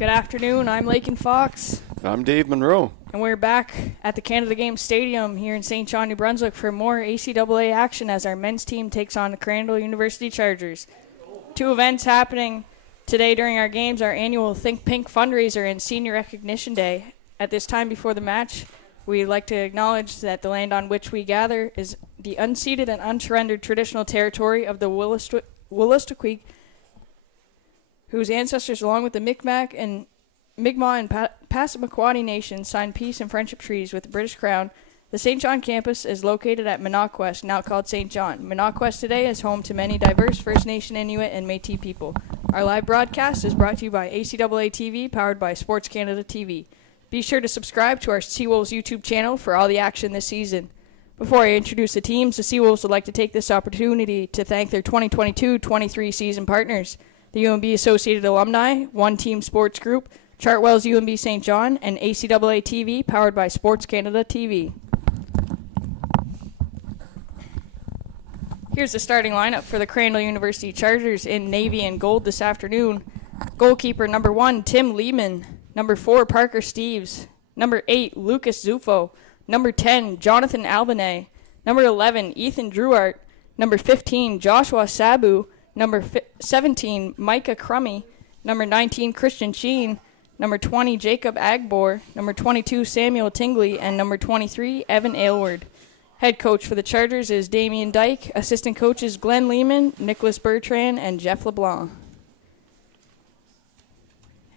Good afternoon. I'm Lakin Fox. I'm Dave Monroe. And we're back at the Canada Game Stadium here in St. John, New Brunswick for more ACAA action as our men's team takes on the Crandall University Chargers. Two events happening today during our games, our annual Think Pink fundraiser and Senior Recognition Day. At this time before the match, we'd like to acknowledge that the land on which we gather is the unceded and unsurrendered traditional territory of the Wolastoqey, whose ancestors, along with the Mi'kmaq and Mi'kmaq and Passamaquoddy nations, signed peace and friendship treaties with the British Crown. The St. John campus is located at Monoquest, now called St. John. Monoquest today is home to many diverse First Nation, Inuit, and Métis people. Our live broadcast is brought to you by ACAA TV, powered by Sports Canada TV. Be sure to subscribe to our Seawolves YouTube channel for all the action this season. Before I introduce the teams, the Seawolves would like to take this opportunity to thank their 2022-23 season partners, the UNB Associated Alumni, One Team Sports Group, Chartwell's UNB St. John, and ACAA TV, powered by Sports Canada TV. Here's the starting lineup for the Crandall University Chargers in navy and gold this afternoon. Goalkeeper number 1, Tim Lehman. Number 4, Parker Steves. Number 8, Lucas Zufo. Number 10, Jonathan Albanay. Number 11, Ethan Druart. Number 15, Joshua Sabu. Number 17, Micah Crummy. Number 19, Christian Sheen. Number 20, Jacob Agbor. Number 22, Samuel Tingley. And number 23, Evan Aylward. Head coach for the Chargers is Damian Dyke. Assistant coaches Glenn Lehman, Nicholas Bertrand, and Jeff LeBlanc.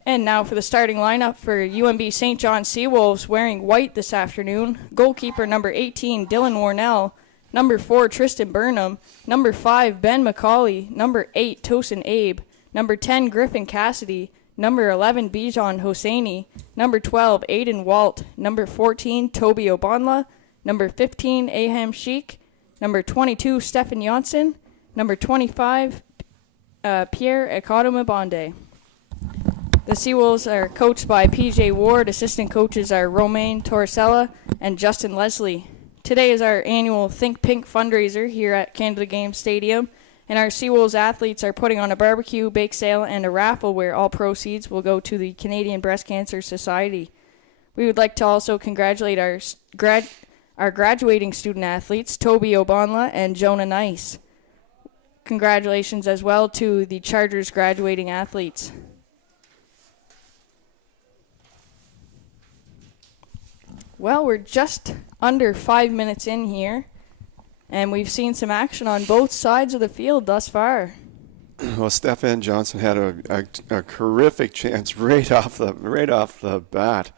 And now for the starting lineup for UNB St. John Seawolves, wearing white this afternoon. Goalkeeper number 18, Dylan Warnell. Number 4, Tristan Burnham. Number 5, Ben McCauley. Number 8, Tosin Abe. Number 10, Griffin Cassidy. Number 11, Bijan Hosseini. Number 12, Aiden Walt. Number 14, Toby Obonla. Number 15, Aham Sheik. Number 22, Stefan Janssen. Number 25, Pierre Ekotomabonde. The Seawolves are coached by PJ Ward. Assistant coaches are Romaine Torresella and Justin Leslie. Today is our annual Think Pink fundraiser here at Canada Game Stadium, and our Seawolves athletes are putting on a barbecue, bake sale, and a raffle where all proceeds will go to the Canadian Breast Cancer Society. We would like to also congratulate our graduating student athletes, Toby Obonla and Jonah Nice. Congratulations as well to the Chargers graduating athletes. Well, we're just under 5 minutes in here, and we've seen some action on both sides of the field thus far. Well, Stefan Johnson had a terrific chance right off the bat,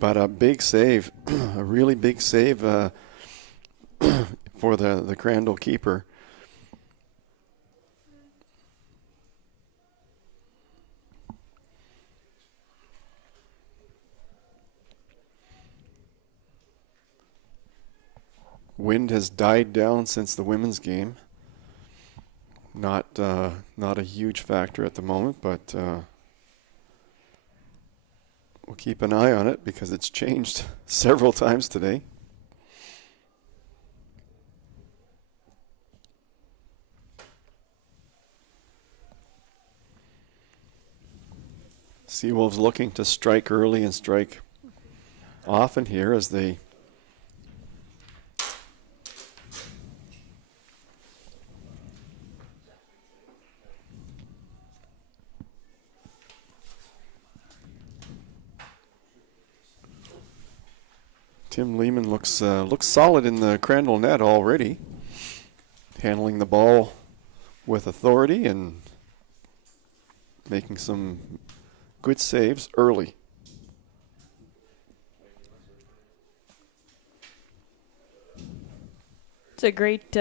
but a big save, a really big save for the Crandall keeper. Wind has died down since the women's game. Not a huge factor at the moment, but we'll keep an eye on it because it's changed several times today. Seawolves looking to strike early and strike often here as they Tim Lehman looks solid in the Crandall net already, handling the ball with authority and making some good saves early. It's a great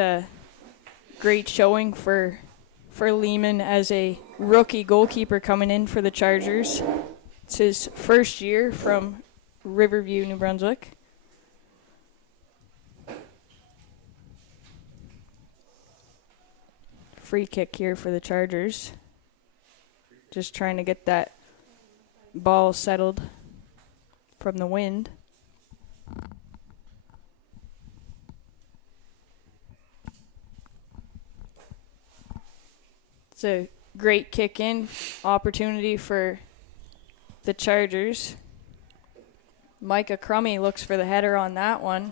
showing for Lehman as a rookie goalkeeper coming in for the Chargers. It's his first year from Riverview, New Brunswick. Free kick here for the Chargers. Just trying to get that ball settled from the wind. It's a great kick-in opportunity for the Chargers. Micah Crummy looks for the header on that one.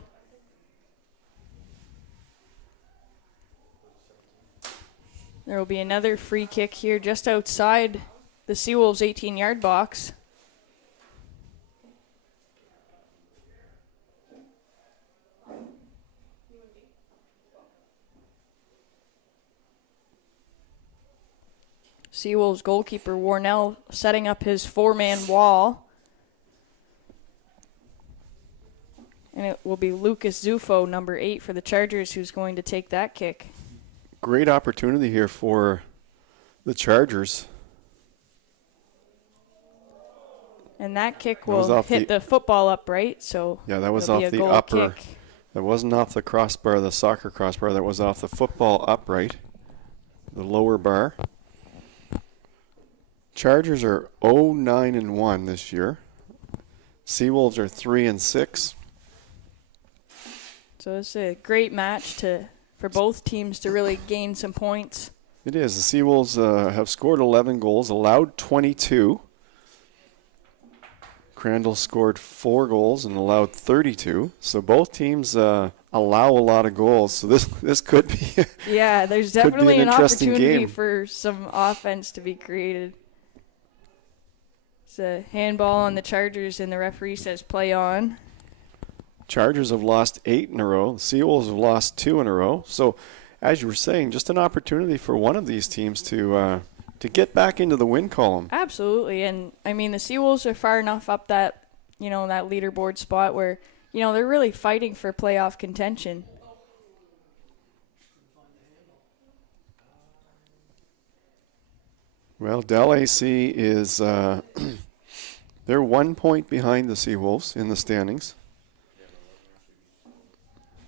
There will be another free kick here just outside the Seawolves 18-yard box. Seawolves goalkeeper Warnell setting up his 4-man wall. And it will be Lucas Zufo, number 8 for the Chargers, who's going to take that kick. Great opportunity here for the Chargers. And that kick will hit the football upright, so yeah, that was off the upper. Kick. That wasn't off the crossbar, the soccer crossbar. That was off the football upright, the lower bar. Chargers are 0-9-1 this year. Seawolves are 3-6. So it's a great match for both teams to really gain some points. It is. The Seawolves have scored 11 goals, allowed 22. Crandall scored 4 goals and allowed 32. So both teams allow a lot of goals. So this could be yeah, there's definitely an opportunity game for some offense to be created. It's a handball on the Chargers, and the referee says play on. Chargers have lost 8 in a row. The Seawolves have lost 2 in a row. So, as you were saying, just an opportunity for one of these teams to get back into the win column. Absolutely, and I mean the Seawolves are far enough up that that leaderboard spot where they're really fighting for playoff contention. Well, Del AC is they're 1 point behind the Seawolves in the standings.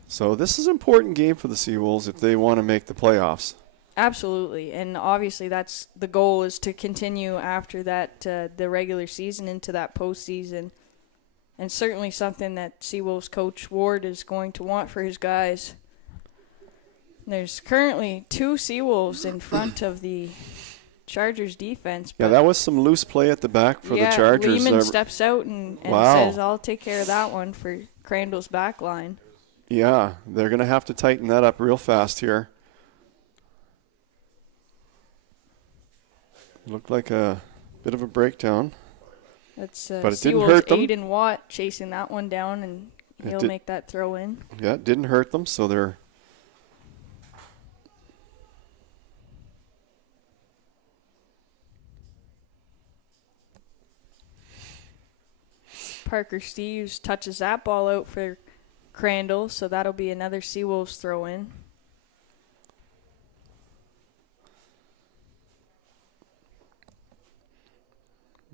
So this is an important game for the Seawolves if they want to make the playoffs. Absolutely, and obviously that's the goal, is to continue after that the regular season into that postseason, and certainly something that Seawolves coach Ward is going to want for his guys. There's currently 2 Seawolves in front of the Chargers defense. Yeah, that was some loose play at the back for the Chargers. Lehman steps out and says, I'll take care of that one for Crandall's back line. Yeah, they're going to have to tighten that up real fast here. Looked like a bit of a breakdown. That's but it didn't hurt them. Aiden Watt chasing that one down, and he'll make that throw in. Yeah, it didn't hurt them, so they're... Parker Steves touches that ball out for Crandall, so that'll be another Seawolves throw in.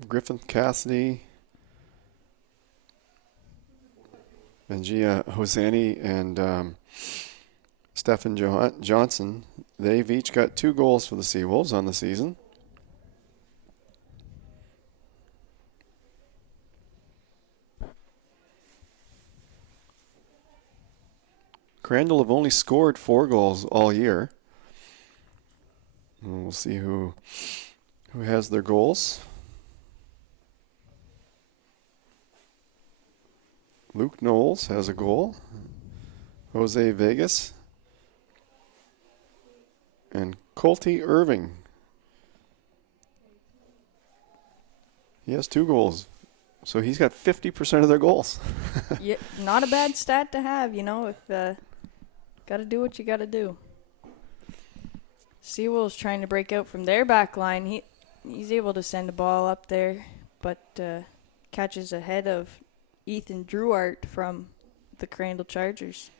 Griffin Cassidy, Benjia Hosani, and Stephen Johnson, they've each got 2 goals for the Seawolves on the season. Crandall have only scored 4 goals all year. And we'll see who has their goals. Luke Knowles has a goal. Jose Vegas. And Colty Irving. He has 2 goals. So he's got 50% of their goals. Yeah, not a bad stat to have, if got to do what you got to do. Seawolves trying to break out from their back line. He's able to send a ball up there, but catches ahead of Ethan Druart from the Crandall Chargers.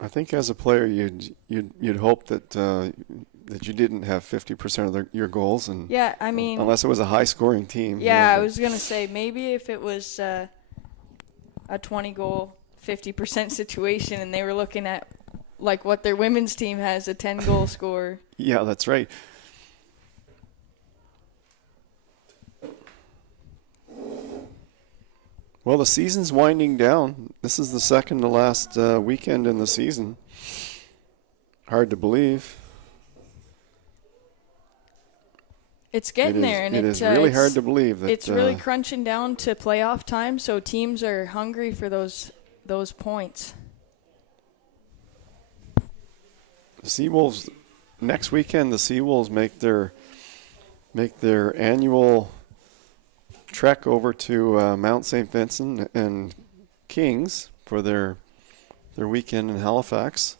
I think as a player, you'd hope that you didn't have 50% of your goals, and yeah, I mean, unless it was a high-scoring team. Yeah, I was gonna say maybe if it was a 20-goal, 50% situation, and they were looking at like what their women's team has, a 10-goal score. Yeah, that's right. Well, the season's winding down. This is the second to last weekend in the season. Hard to believe. It's getting there, and it is really hard to believe that it's really crunching down to playoff time. So teams are hungry for those points. The Seawolves next weekend. The Seawolves make their annual trek over to Mount St. Vincent and Kings for their weekend in Halifax.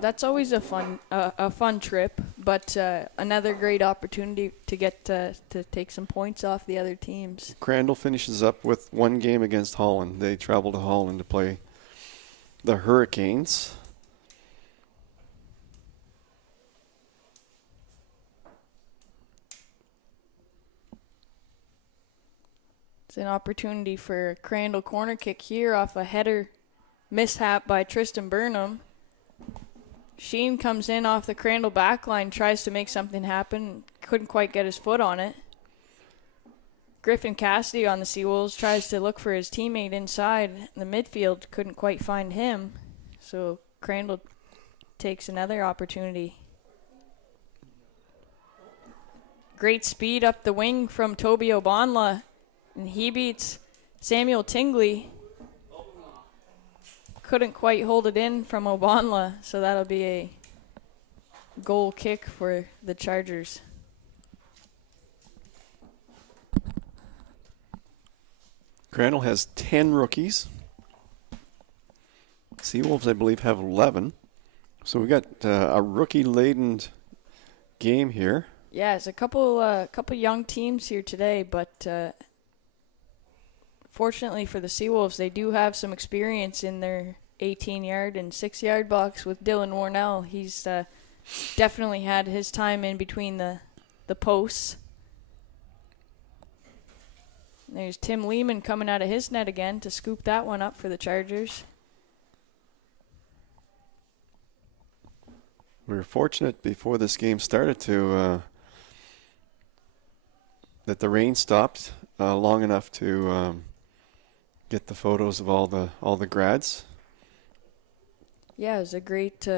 That's always a fun trip, but another great opportunity to get to take some points off the other teams. Crandall finishes up with one game against Holland. They travel to Holland to play the Hurricanes. It's an opportunity for a Crandall corner kick here off a header mishap by Tristan Burnham. Sheen comes in off the Crandall backline, tries to make something happen. Couldn't quite get his foot on it. Griffin Cassidy on the Seawolves tries to look for his teammate inside the midfield. Couldn't quite find him. So Crandall takes another opportunity. Great speed up the wing from Toby Obanla. And he beats Samuel Tingley. Couldn't quite hold it in from Obanla, so that'll be a goal kick for the Chargers. Crandall has 10 rookies. Seawolves, I believe, have 11. So we got a rookie-laden game here. Yeah, it's a couple young teams here today, but fortunately for the Seawolves, they do have some experience in their 18-yard and 6-yard box with Dylan Warnell. He's definitely had his time in between the posts. There's Tim Lehman coming out of his net again to scoop that one up for the Chargers. We were fortunate before this game started that the rain stopped long enough to get the photos of all the grads. Yeah, it was a great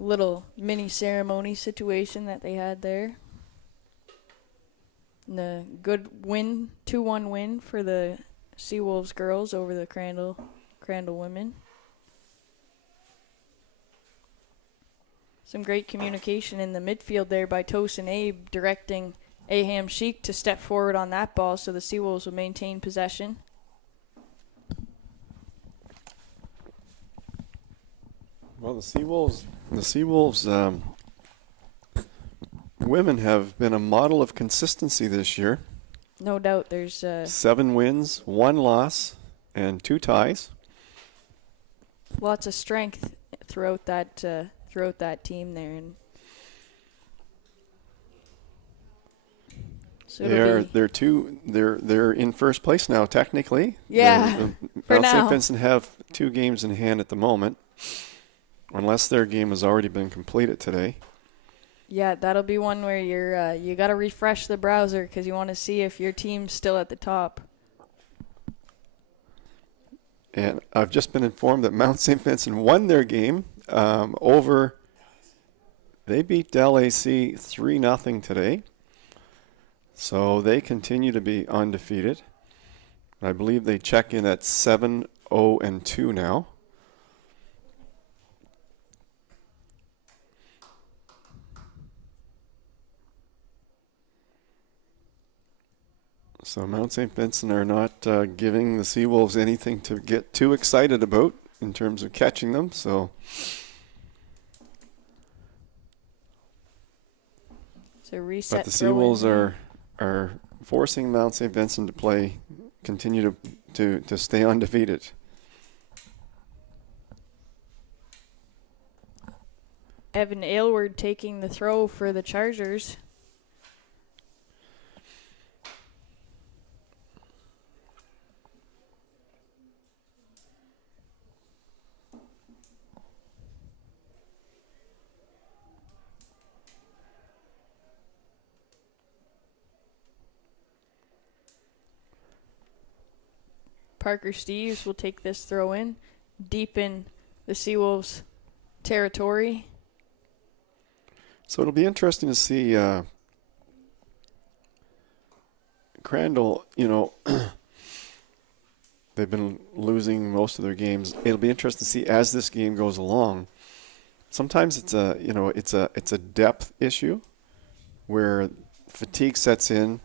little mini ceremony situation that they had there. And a good win, 2-1 win for the Seawolves girls over the Crandall women. Some great communication in the midfield there by Tosin Abe, directing Aham Sheik to step forward on that ball so the Seawolves will maintain possession. Well, the Seawolves women have been a model of consistency this year. No doubt there's 7 wins, 1 loss, and 2 ties. Lots of strength throughout that team there, and so they're in first place now technically. Yeah, for Mount now. St. Vincent have 2 games in hand at the moment, unless their game has already been completed today. Yeah, that'll be one where you got to refresh the browser because you want to see if your team's still at the top. And I've just been informed that Mount St. Vincent won their game over. They beat LAC 3-0 today. So they continue to be undefeated. I believe they check in at 7-0-2 now. So Mount St. Vincent are not giving the Seawolves anything to get too excited about in terms of catching them. So reset. But the Seawolves are forcing Mount St. Vincent to continue to stay undefeated. Evan Aylward taking the throw for the Chargers. Parker Steves will take this throw in, deep in the Seawolves territory. So it'll be interesting to see Crandall, they've been losing most of their games. It'll be interesting to see as this game goes along. Sometimes it's a depth issue where fatigue sets in,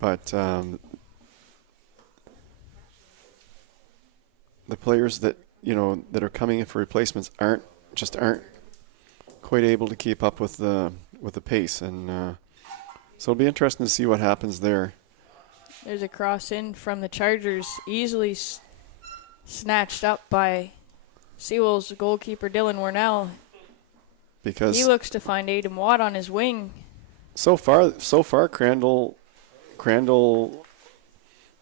but the players that are coming in for replacements aren't quite able to keep up with the pace, and so it'll be interesting to see what happens there. There's a cross in from the Chargers, easily snatched up by Seawolves goalkeeper Dylan Warnell. Because he looks to find Aiden Watt on his wing. So far, Crandall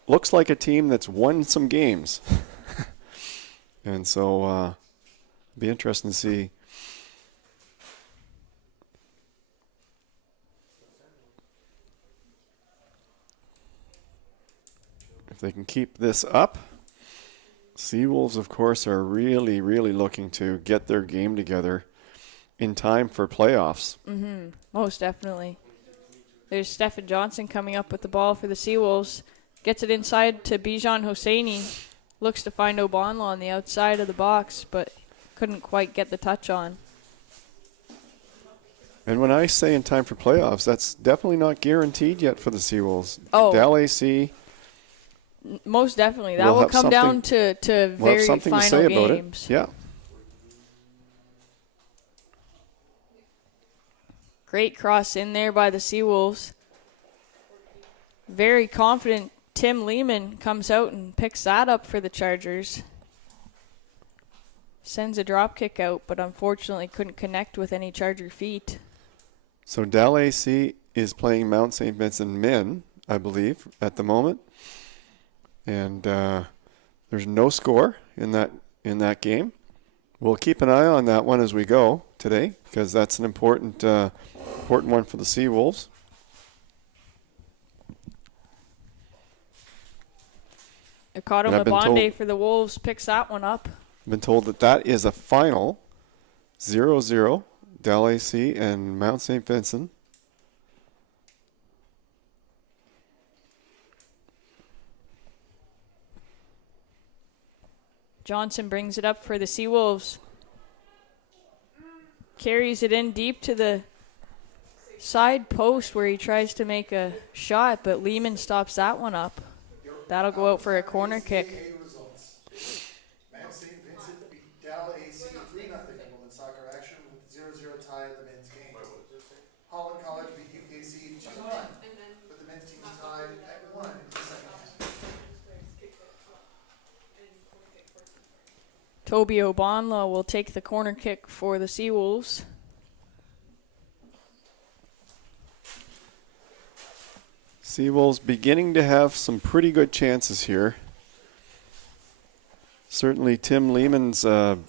looks like a team that's won some games, and so be interesting to see. If they can keep this up. Seawolves, of course, are really, really looking to get their game together in time for playoffs. Mm-hmm. Most definitely. There's Stefan Johnson coming up with the ball for the Seawolves. Gets it inside to Bijan Hosseini. Looks to find Obanla on the outside of the box, but couldn't quite get the touch on. And when I say in time for playoffs, that's definitely not guaranteed yet for the Seawolves. Oh. Del AC. Most definitely. That will come down to very final games. Yeah. Great cross in there by the Seawolves. Very confident Tim Lehman comes out and picks that up for the Chargers. Sends a drop kick out, but unfortunately couldn't connect with any Charger feet. So Del AC is playing Mount St. Vincent men, I believe, at the moment. And there's no score in that game. We'll keep an eye on that one as we go today, because that's an important one for the Seawolves. Ekado Mabonde for the Wolves picks that one up. I've been told that is a final 0-0, Del AC and Mount St. Vincent. Johnson brings it up for the Seawolves. Carries it in deep to the side post where he tries to make a shot, but Lehman stops that one up. That'll go out for a corner kick. Mount St. Vincent beat Del AC 3-0 in women's soccer action with 0-0 tie in the men's game. Holland College beat UKC 2-1, but the men's team tied at 1 in the second half. Toby Obanla will take the corner kick for the Seawolves. Seawolves beginning to have some pretty good chances here. Certainly Tim Lehman's been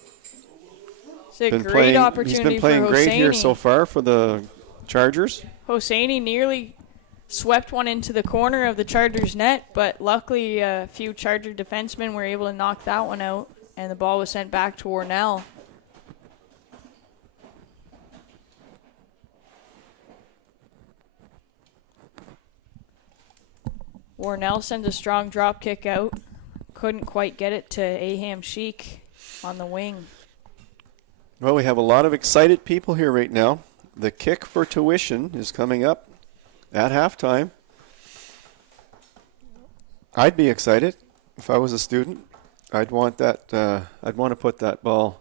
playing. He's been playing great here so far for the Chargers. Hosseini nearly swept one into the corner of the Chargers net, but luckily a few Charger defensemen were able to knock that one out, and the ball was sent back to Warnell. Warnell sends a strong drop kick out. Couldn't quite get it to Aham Sheik on the wing. Well, we have a lot of excited people here right now. The kick for tuition is coming up at halftime. I'd be excited if I was a student. I'd want that. I'd want to put that ball.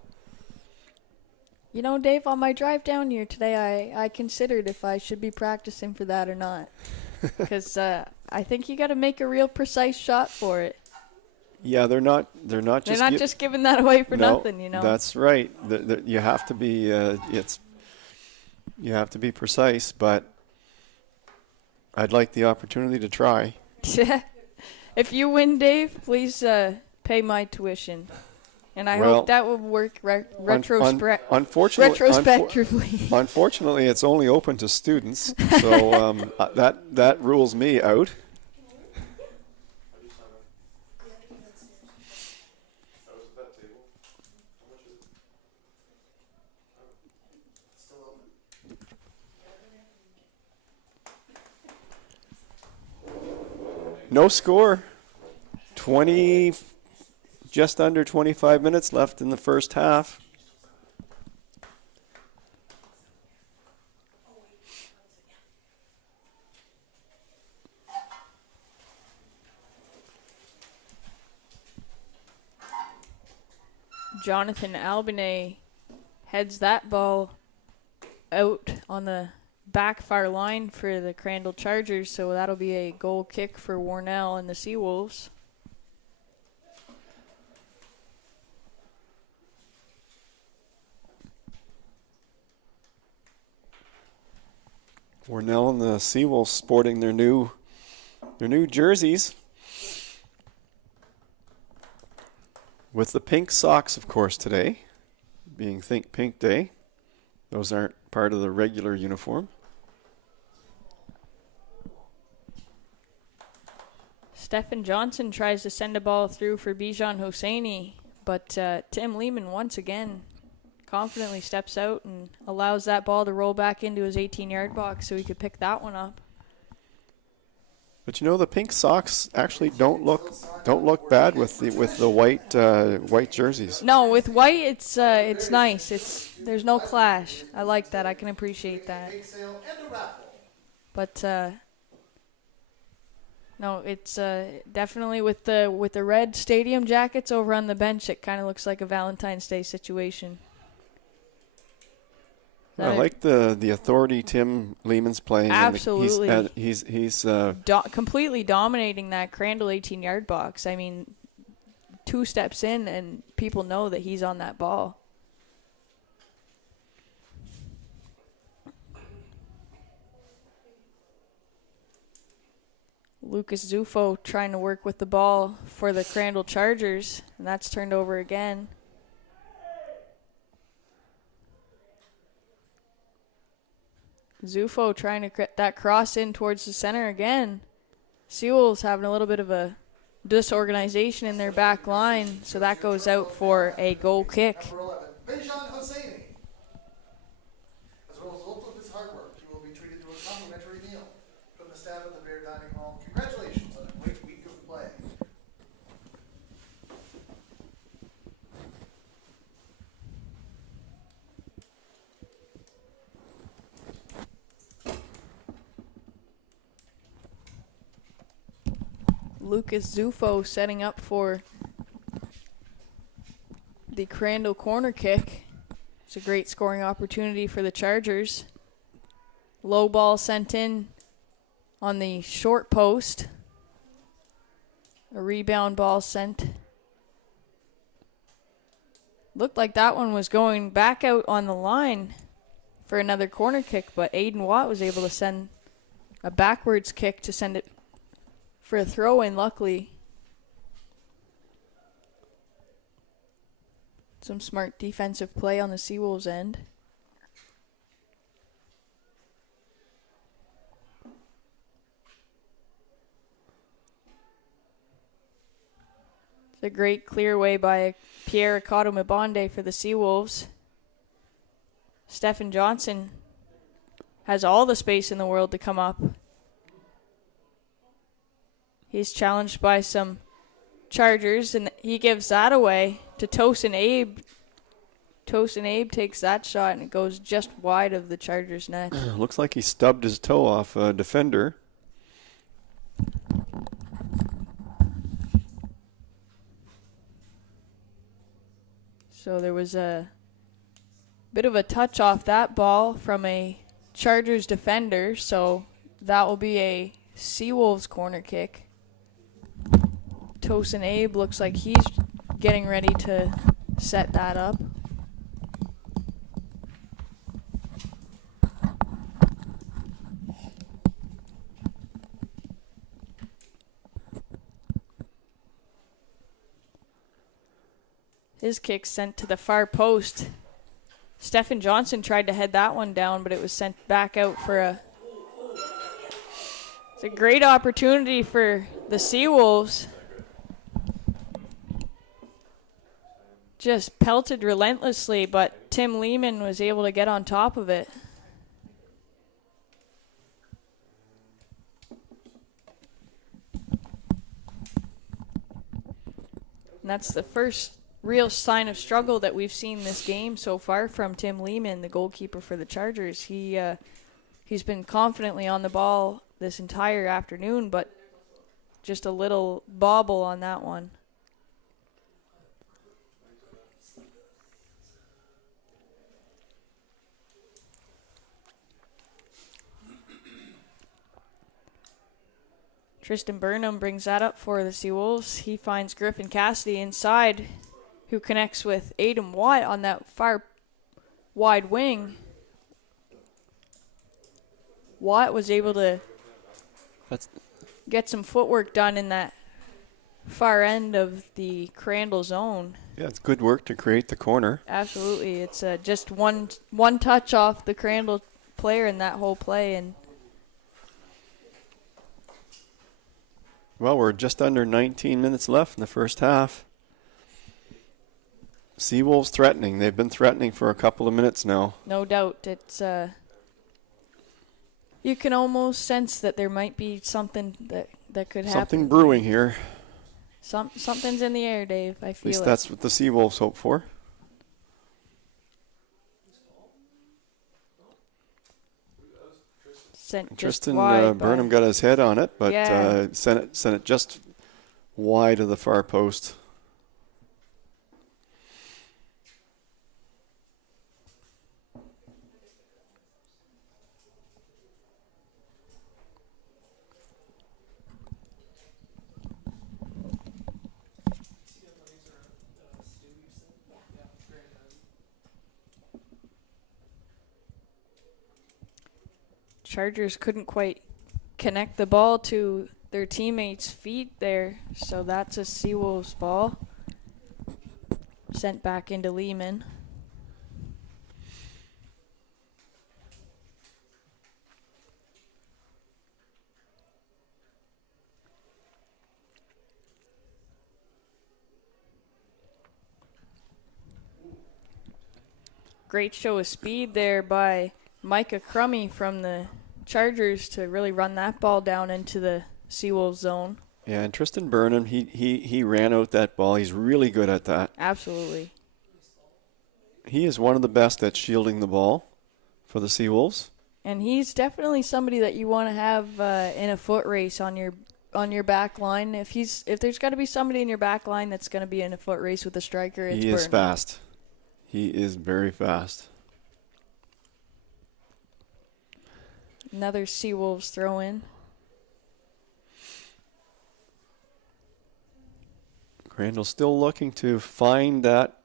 You know, Dave, on my drive down here today, I considered if I should be practicing for that or not. Because I think you got to make a real precise shot for it. Yeah, they're not just giving that away for nothing, you know. That's right. You have to be you have to be precise, but I'd like the opportunity to try. If you win, Dave, please pay my tuition. And I hope that will work retrospectively. Unfortunately, it's only open to students, so that rules me out. No score. 20, just under 25 minutes left in the first half. Jonathan Albanay heads that ball out on the back far line for the Crandall Chargers, so that'll be a goal kick for Warnell and the Seawolves. Warnell and the Seawolves sporting their new jerseys. With the pink socks, of course, today, being Think Pink Day. Those aren't part of the regular uniform. Stephen Johnson tries to send a ball through for Bijan Hosseini, but Tim Lehman once again confidently steps out and allows that ball to roll back into his 18-yard box so he could pick that one up. But you know, the pink socks actually don't look bad with the white jerseys. No, with white it's nice. There's no clash. I like that. I can appreciate that. But no, it's definitely with the red stadium jackets over on the bench. It kind of looks like a Valentine's Day situation. I like the authority Tim Lehman's playing. Absolutely. And he's completely dominating that Crandall 18-yard box. I mean, 2 steps in and people know that he's on that ball. Lucas Zufo trying to work with the ball for the Crandall Chargers, and that's turned over again. Zufo trying to get that cross in towards the center again. Seawolves having a little bit of a disorganization in their back line, so that goes out for a goal kick. Number 11, Bijan Hosseini. As a result of his hard work, he will be treated to a complimentary meal from the staff at the Bear Dining Hall. Congratulations on a great week of play. Lucas Zufo setting up for the Crandall corner kick. It's a great scoring opportunity for the Chargers. Low ball sent in on the short post. A rebound ball sent. Looked like that one was going back out on the line for another corner kick, but Aiden Watt was able to send a backwards kick to send it for a throw-in, luckily. Some smart defensive play on the Seawolves end. It's a great clear way by Pierre Akato-Mabonde for the Seawolves. Stephen Johnson has all the space in the world to come up. He's challenged by some Chargers, and he gives that away to Tosin Abe. Tosin Abe takes that shot, and it goes just wide of the Chargers' net. Looks like he stubbed his toe off a defender. So there was a bit of a touch off that ball from a Chargers defender, so that will be a Seawolves corner kick. Tosin Abe looks like he's getting ready to set that up. His kick sent to the far post. Stephen Johnson tried to head that one down, but it was sent back out for a... It's a great opportunity for the Seawolves. Just pelted relentlessly, but Tim Lehman was able to get on top of it. And that's the first real sign of struggle that we've seen this game so far from Tim Lehman, the goalkeeper for the Chargers. He's been confidently on the ball this entire afternoon, but just a little bobble on that one. Tristan Burnham brings that up for the Seawolves. He finds Griffin Cassidy inside, who connects with Aiden Watt on that far wide wing. Watt was able to get some footwork done in that far end of the Crandall zone. Yeah, it's good work to create the corner. Absolutely. It's just one touch off the Crandall player in that whole play, and well, we're just under 19 minutes left in the first half. Seawolves threatening. They've been threatening for a couple of minutes now. no doubt it's you can almost sense that there might be something that could happen. Something brewing here. Something's in the air, Dave. I At feel least it. that's what the Seawolves hope for. Sent just Tristan wide Burnham by- got his head on it, but Yeah. sent it just wide of the far post. Chargers couldn't quite connect the ball to their teammates' feet there, so that's a Seawolves ball. Sent back into Lehman. Great show of speed there by Micah Crummy from the Chargers to really run that ball down into the Seawolves zone. Yeah, and Tristan Burnham, he ran out that ball. He's really good at that. Absolutely. He is one of the best at shielding the ball for the Seawolves. And he's definitely somebody that you want to have in a foot race on your back line. If there's got to be somebody in your back line that's going to be in a foot race with a striker, it's He is Burnham. fast. He is very fast. Another Seawolves throw in. Crandall's still looking to find that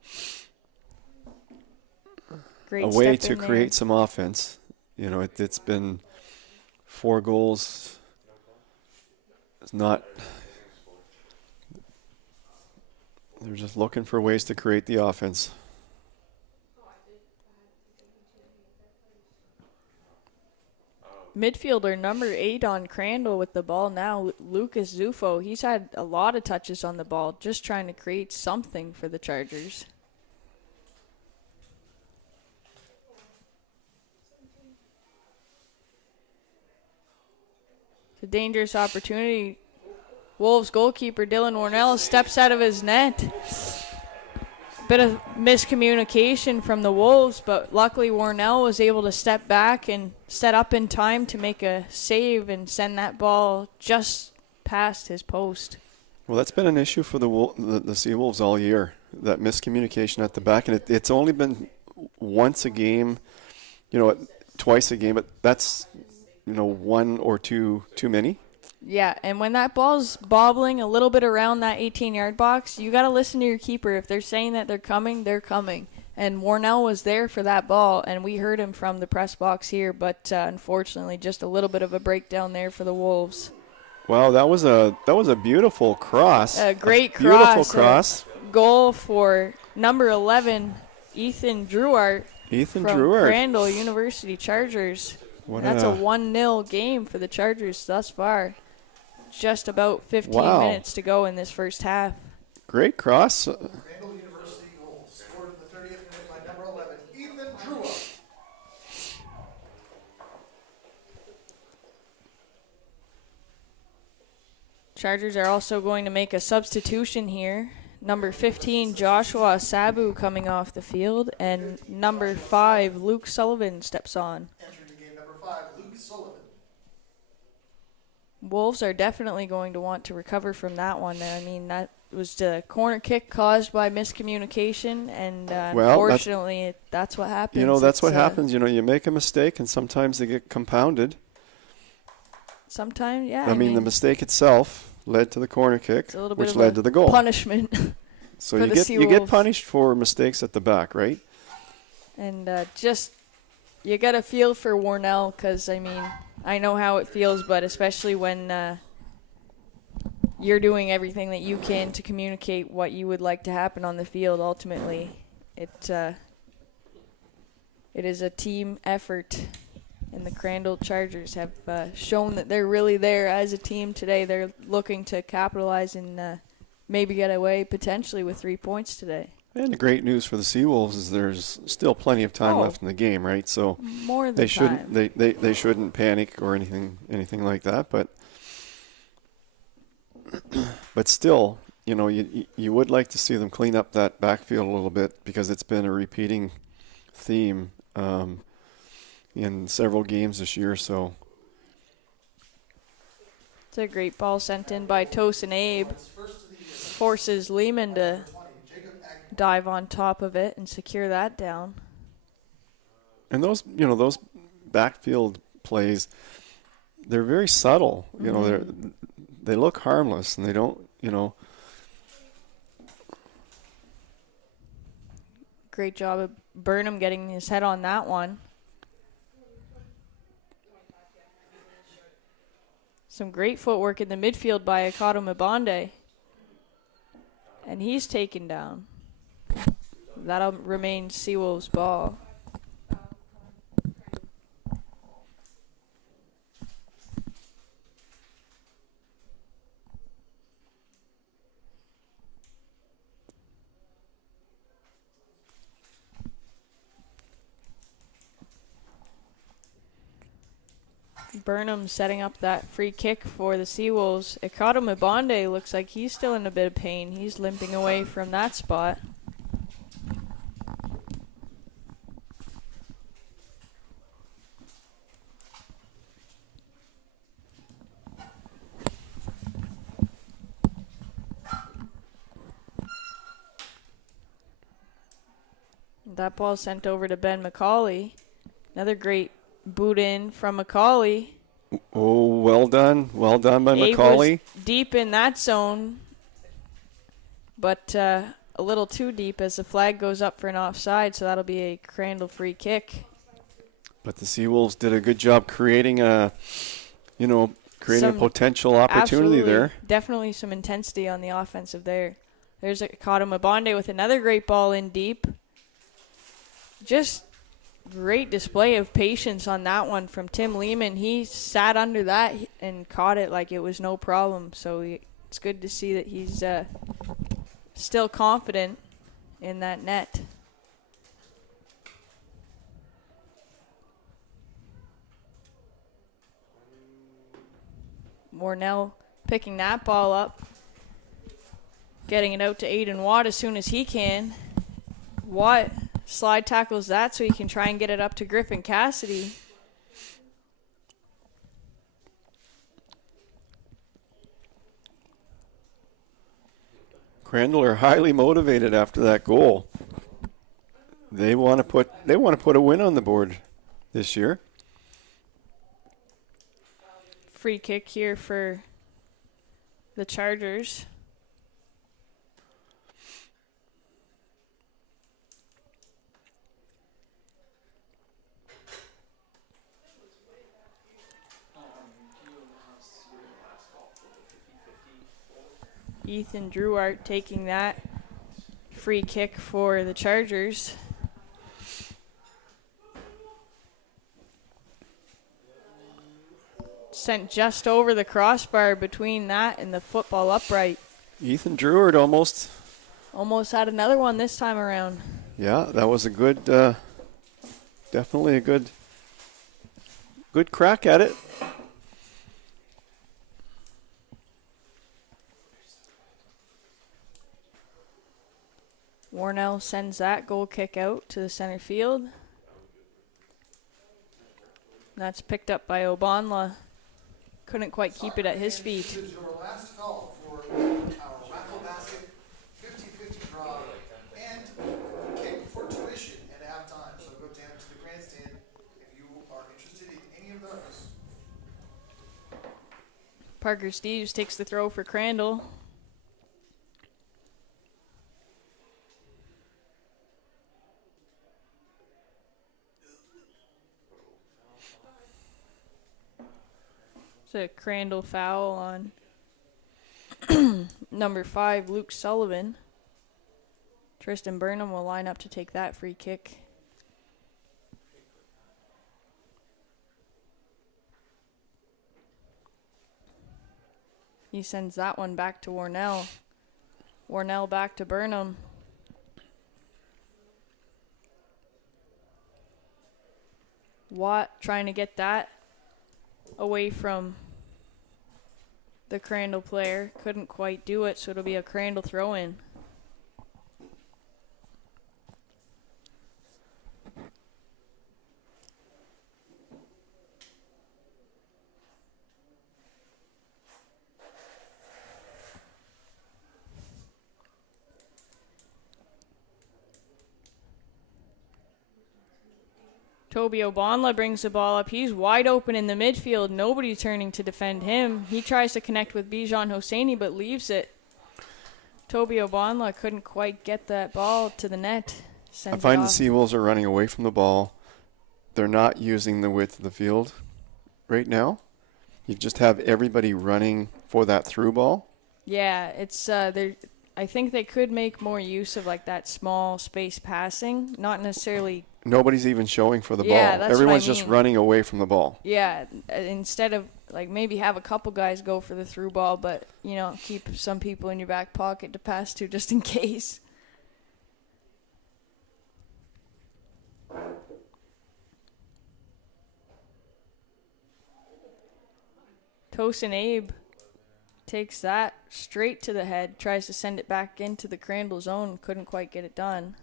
Great a way step to in there. create some offense. You know, it's been 4 goals. It's not. They're just looking for ways to create the offense. Midfielder number 8 on Crandall with the ball now, Lucas Zufo. He's had a lot of touches on the ball, just trying to create something for the Chargers. It's a dangerous opportunity. Wolves goalkeeper Dylan Warnell steps out of his net. Bit of miscommunication from the Wolves, but luckily Warnell was able to step back and set up in time to make a save and send that ball just past his post. Well, that's been an issue for the Seawolves all year, that miscommunication at the back. And it's only been once a game, twice a game, but that's, one or two too many. Yeah, and when that ball's bobbling a little bit around that 18-yard box, you got to listen to your keeper. If they're saying that they're coming, they're coming. And Warnell was there for that ball, and we heard him from the press box here, but unfortunately just a little bit of a breakdown there for the Wolves. Wow, that was a beautiful cross. A great cross. Beautiful cross. Goal for number 11, Ethan Druart. From Crandall University Chargers. That's a 1-0 game for the Chargers thus far. Just about 15 minutes to go in this first half. Great cross. Crandall University goal scored in the 30th minute by number 11, Ethan Druart. Chargers are also going to make a substitution here. number 15, Joshua Sabu, coming off the field, and number 5, Luke Sullivan, steps on. Entering the game, number 5, Luke Sullivan. Wolves are definitely going to want to recover from that one. I mean, that was the corner kick caused by miscommunication, and unfortunately, that's what happens. You know, that's what happens. You know, you make a mistake, and sometimes they get compounded. Sometimes, yeah. I mean, the mistake itself led to the corner kick, which led to the goal. Punishment. So you get punished for mistakes at the back, right? And just, you got to feel for Warnell, because, I mean, I know how it feels, but especially when you're doing everything that you can to communicate what you would like to happen on the field, ultimately, it is a team effort. And the Crandall Chargers have shown that they're really there as a team today. They're looking to capitalize and maybe get away potentially with 3 points today. And the great news for the Seawolves is there's still plenty of time left in the game, right? So more than they shouldn't they shouldn't panic or anything like that. But still, you know, you would like to see them clean up that backfield a little bit, because it's been a repeating theme in several games this year. So it's a great ball sent in by Tosin Abe. Forces Lehman to dive on top of it and secure that down. And those backfield plays, they're very subtle. You know, they look harmless, and they don't, you know. Great job of Burnham getting his head on that one. Some great footwork in the midfield by Akato Mabonde. And he's taken down. That'll remain Seawolves' ball. Burnham setting up that free kick for the Seawolves. Akato Mabonde looks like he's still in a bit of pain. He's limping away from that spot. That ball sent over to Ben McCauley. Another great boot in from McCauley. Oh, well done by Abe McCauley. Was deep in that zone, but a little too deep as the flag goes up for an offside, so that'll be a Crandall free kick. But the Seawolves did a good job creating a potential opportunity there. Definitely some intensity on the offensive there. There's Akato Mabonde with another great ball in deep. Just great display of patience on that one from Tim Lehman. He sat under that and caught it like it was no problem. So it's good to see that he's still confident in that net. Mornell picking that ball up, getting it out to Aiden Watt as soon as he can. Watt slide tackles that so he can try and get it up to Griffin Cassidy. Crandall are highly motivated after that goal. They want to put a win on the board this year. Free kick here for the Chargers. Ethan Druart taking that free kick for the Chargers. Sent just over the crossbar between that and the football upright. Ethan Druart almost had another one this time around. Yeah, that was a good, definitely a good crack at it. Warnell sends that goal kick out to the center field. That's picked up by Obanla. Couldn't quite keep it at his feet. This is your last call for our raffle basket 50-50 draw and kick for tuition at halftime. So go down to the grandstand if you are interested in any of those. Parker Steves takes the throw for Crandall. It's a Crandall foul on number 5, Luke Sullivan. Tristan Burnham will line up to take that free kick. He sends that one back to Warnell. Warnell back to Burnham. Watt trying to get that away from the Crandall player. Couldn't quite do it, so it'll be a Crandall throw-in. Toby Obanla brings the ball up. He's wide open in the midfield. Nobody turning to defend him. He tries to connect with Bijan Hosseini, but leaves it. Toby Obanla couldn't quite get that ball to the net. I find the Seawolves are running away from the ball. They're not using the width of the field right now. You just have everybody running for that through ball. Yeah, it's I think they could make more use of like that small space passing, not necessarily. Nobody's even showing for the Yeah, ball. that's Everyone's what I just mean. running away from the ball. Yeah, instead of like maybe have a couple guys go for the through ball, but you know, keep some people in your back pocket to pass to just in case. Tosin Abe takes that straight to the head, tries to send it back into the Crandall zone, couldn't quite get it done.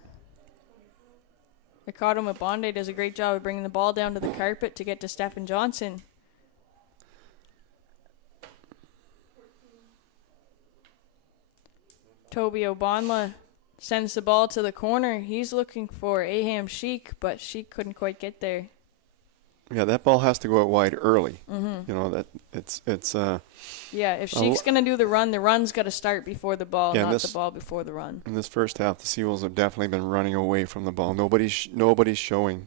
Ricardo Mabonde does a great job of bringing the ball down to the carpet to get to Stephen Johnson. Toby Obanla sends the ball to the corner. He's looking for Aham Sheik, but Sheik couldn't quite get there. Yeah, that ball has to go out wide early. Mm-hmm. You know, that it's Yeah, if Sheik's going to do the run's got to start before the ball, Yeah, not the ball before the run. in this first half, the Seawolves have definitely been running away from the ball. Nobody's showing.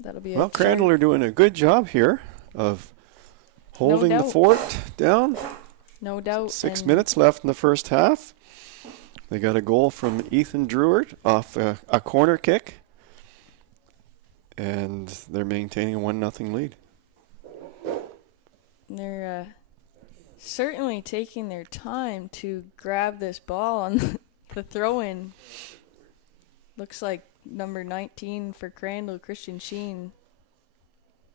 That'll be Well, Crandall are doing a good job here of holding the doubt. fort down. No doubt. 6 minutes left in the first half. They got a goal from Ethan Druard off a corner kick. And they're maintaining a 1-0 lead. They're certainly taking their time to grab this ball on the throw-in. Looks like number 19 for Crandall, Christian Sheen,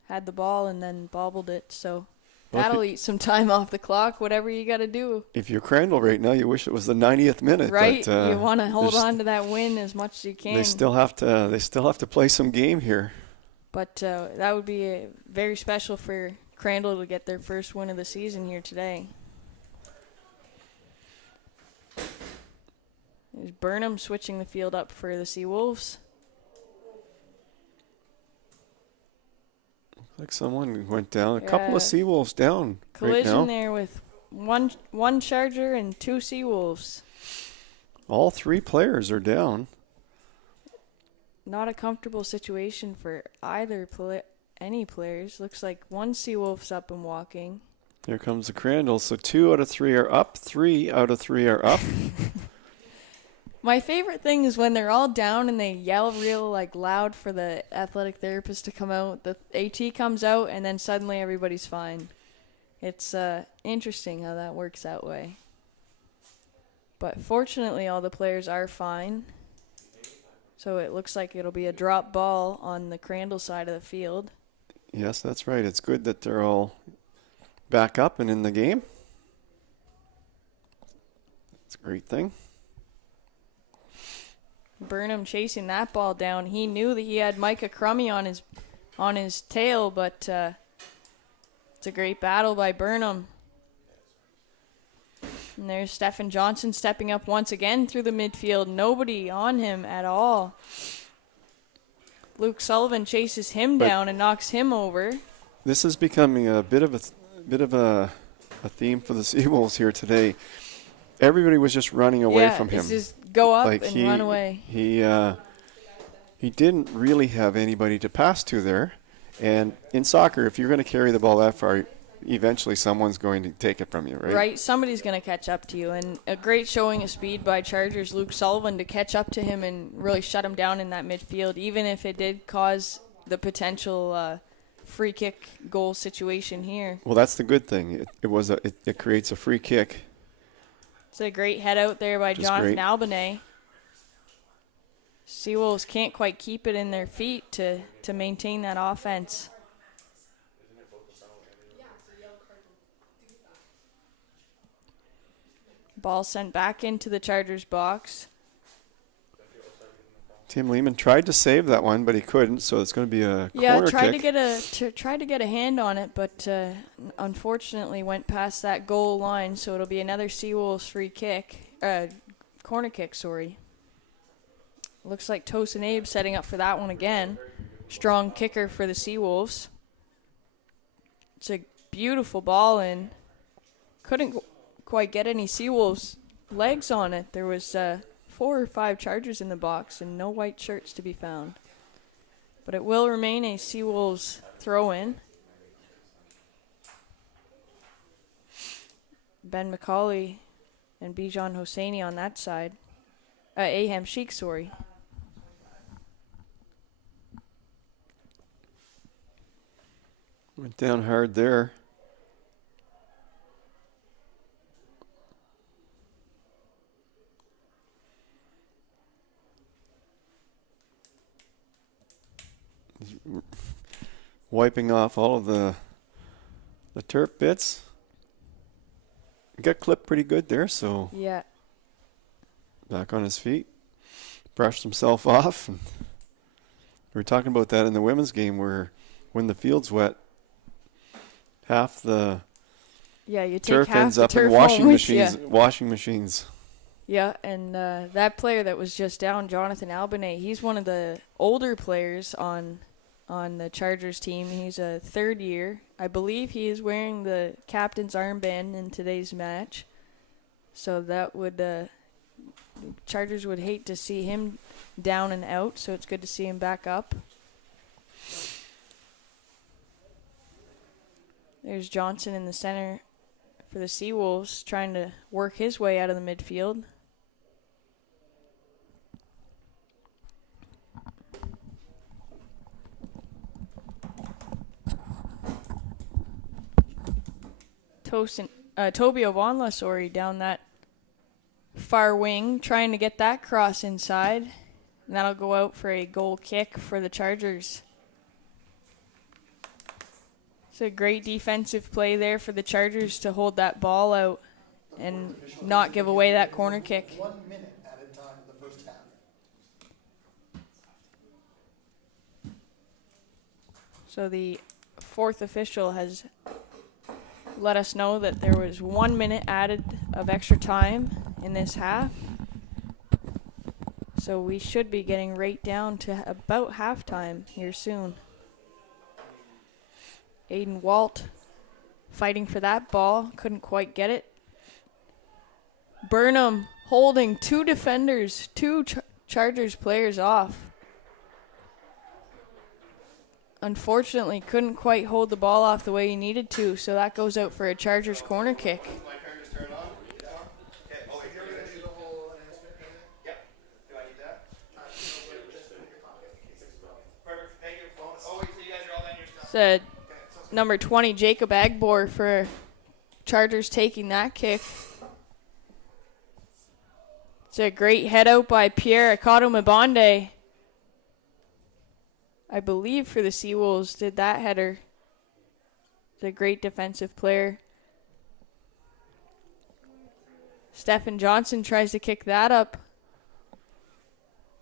had the ball and then bobbled it. So that'll eat some time off the clock, whatever you got to do. If you're Crandall right now, you wish it was the 90th minute. Right, but, you want to hold on to that win as much as you can. They still have to play some game here. But that would be very special for Crandall to get their first win of the season here today. There's Burnham switching the field up for the Seawolves. Like someone went down. A couple of Seawolves down Collision right now. there with one Charger and 2 Seawolves. All 3 players are down. Not a comfortable situation for either any players. Looks like one Seawolf's up and walking. Here comes the Crandall. So 2 out of 3 are up. 3 out of 3 are up. My favorite thing is when they're all down and they yell real loud for the athletic therapist to come out. The AT comes out and then suddenly everybody's fine. It's interesting how that works that way. But fortunately all the players are fine. So it looks like it'll be a drop ball on the Crandall side of the field. Yes, that's right. It's good that they're all back up and in the game. It's a great thing. Burnham chasing that ball down. He knew that he had Micah Crummy on his tail, but it's a great battle by Burnham. And there's Stephen Johnson stepping up once again through the midfield. Nobody on him at all. Luke Sullivan chases him down and knocks him over. This is becoming a bit of a theme for the Seawolves here today. Everybody was just running away from him. Just go up and run away. He didn't really have anybody to pass to there. And in soccer, if you're going to carry the ball that far, eventually someone's going to take it from you, right? Right, somebody's going to catch up to you. And a great showing of speed by Chargers, Luke Sullivan, to catch up to him and really shut him down in that midfield, even if it did cause the potential free kick goal situation here. Well, that's the good thing. It creates a free kick. It's a great head out there by Jonathan Albanese. Seawolves can't quite keep it in their feet to maintain that offense. Ball sent back into the Chargers box. Tim Lehman tried to save that one, but he couldn't, so it's going to be a corner kick. Tried to get a hand on it, but unfortunately went past that goal line, so it'll be another Seawolves free kick, corner kick, sorry. Looks like Tosin Abe setting up for that one again. Strong kicker for the Seawolves. It's a beautiful ball in. Couldn't quite get any Seawolves legs on it. There was 4 or 5 Chargers in the box and no white shirts to be found. But it will remain a Seawolves throw-in. Ben McCauley and Bijan Hosseini on that side. Aham Sheikh, sorry. Went down hard there. Wiping off all of the turf bits. Got clipped pretty good there, so yeah. Back on his feet. Brushed himself off. And we were talking about that in the women's game where when the field's wet, half the you take turf half ends the up turf in washing home machines. Washing machines. Yeah, and that player that was just down, Jonathan Albanese, he's one of the older players on the Chargers team. He's a third year. I believe he is wearing the captain's armband in today's match. So that would Chargers would hate to see him down and out, so it's good to see him back up. There's Johnson in the center for the Seawolves, trying to work his way out of the midfield. Toby Ovonla, down that far wing, trying to get that cross inside. And that'll go out for a goal kick for the Chargers. It's a great defensive play there for the Chargers to hold that ball out and not give away that corner kick. 1 minute added time in the first half. So the fourth official has let us know that there was 1 minute added of extra time in this half. So we should be getting right down to about halftime here soon. Aiden Walt fighting for that ball. Couldn't quite get it. Burnham holding 2 defenders, 2 Chargers players off. Unfortunately, couldn't quite hold the ball off the way he needed to, so that goes out for a Chargers corner kick. It's number 20, Jacob Agbor, for Chargers taking that kick. It's a great head out by Pierre Akado Mabonde. I believe for the Seawolves, did that header. The great defensive player. Stephen Johnson tries to kick that up.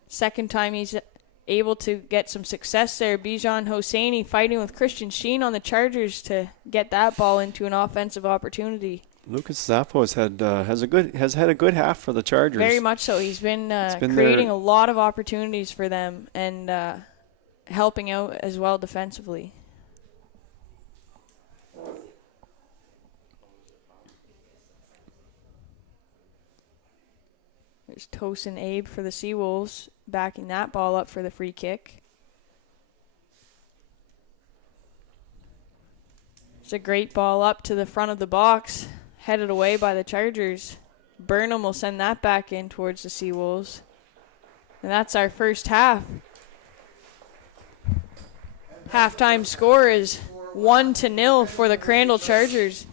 Second time he's able to get some success there. Bijan Hosseini fighting with Christian Sheen on the Chargers to get that ball into an offensive opportunity. Lucas Zappo has had a good half for the Chargers. Very much so. He's been creating a lot of opportunities for them and helping out as well defensively. There's Tosin Abe for the Seawolves, backing that ball up for the free kick. It's a great ball up to the front of the box, headed away by the Chargers. Burnham will send that back in towards the Seawolves. And that's our first half. Halftime score is 1-0 for the Crandall Chargers.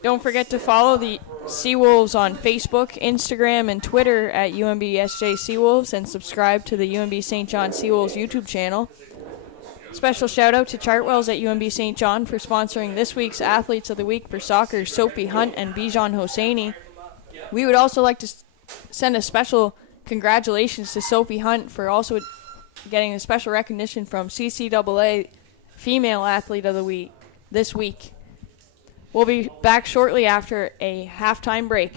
Don't forget to follow the Seawolves on Facebook, Instagram, and Twitter at UNBSJ Seawolves, and subscribe to the UNB St. John Seawolves YouTube channel. Special shout out to Chartwells at UNB St. John for sponsoring this week's Athletes of the Week for soccer, Sophie Hunt and Bijan Hosseini. We would also like to send a special congratulations to Sophie Hunt for also getting a special recognition from CCAA Female Athlete of the Week this week. We'll be back shortly after a halftime break.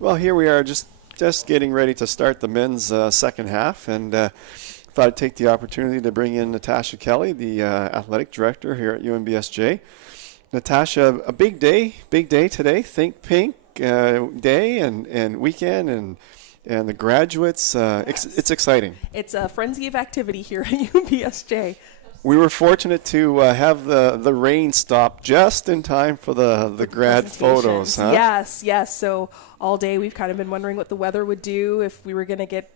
Well, here we are just getting ready to start the men's second half, and thought I'd take the opportunity to bring in Natasha Kelly, the athletic director here at UNBSJ. Natasha, a big day today. Think Pink day and weekend and the graduates. It's exciting. It's a frenzy of activity here at UNBSJ. We were fortunate to have the rain stop just in time for the grad photos, huh? Yes. So all day we've kind of been wondering what the weather would do, if we were going to get,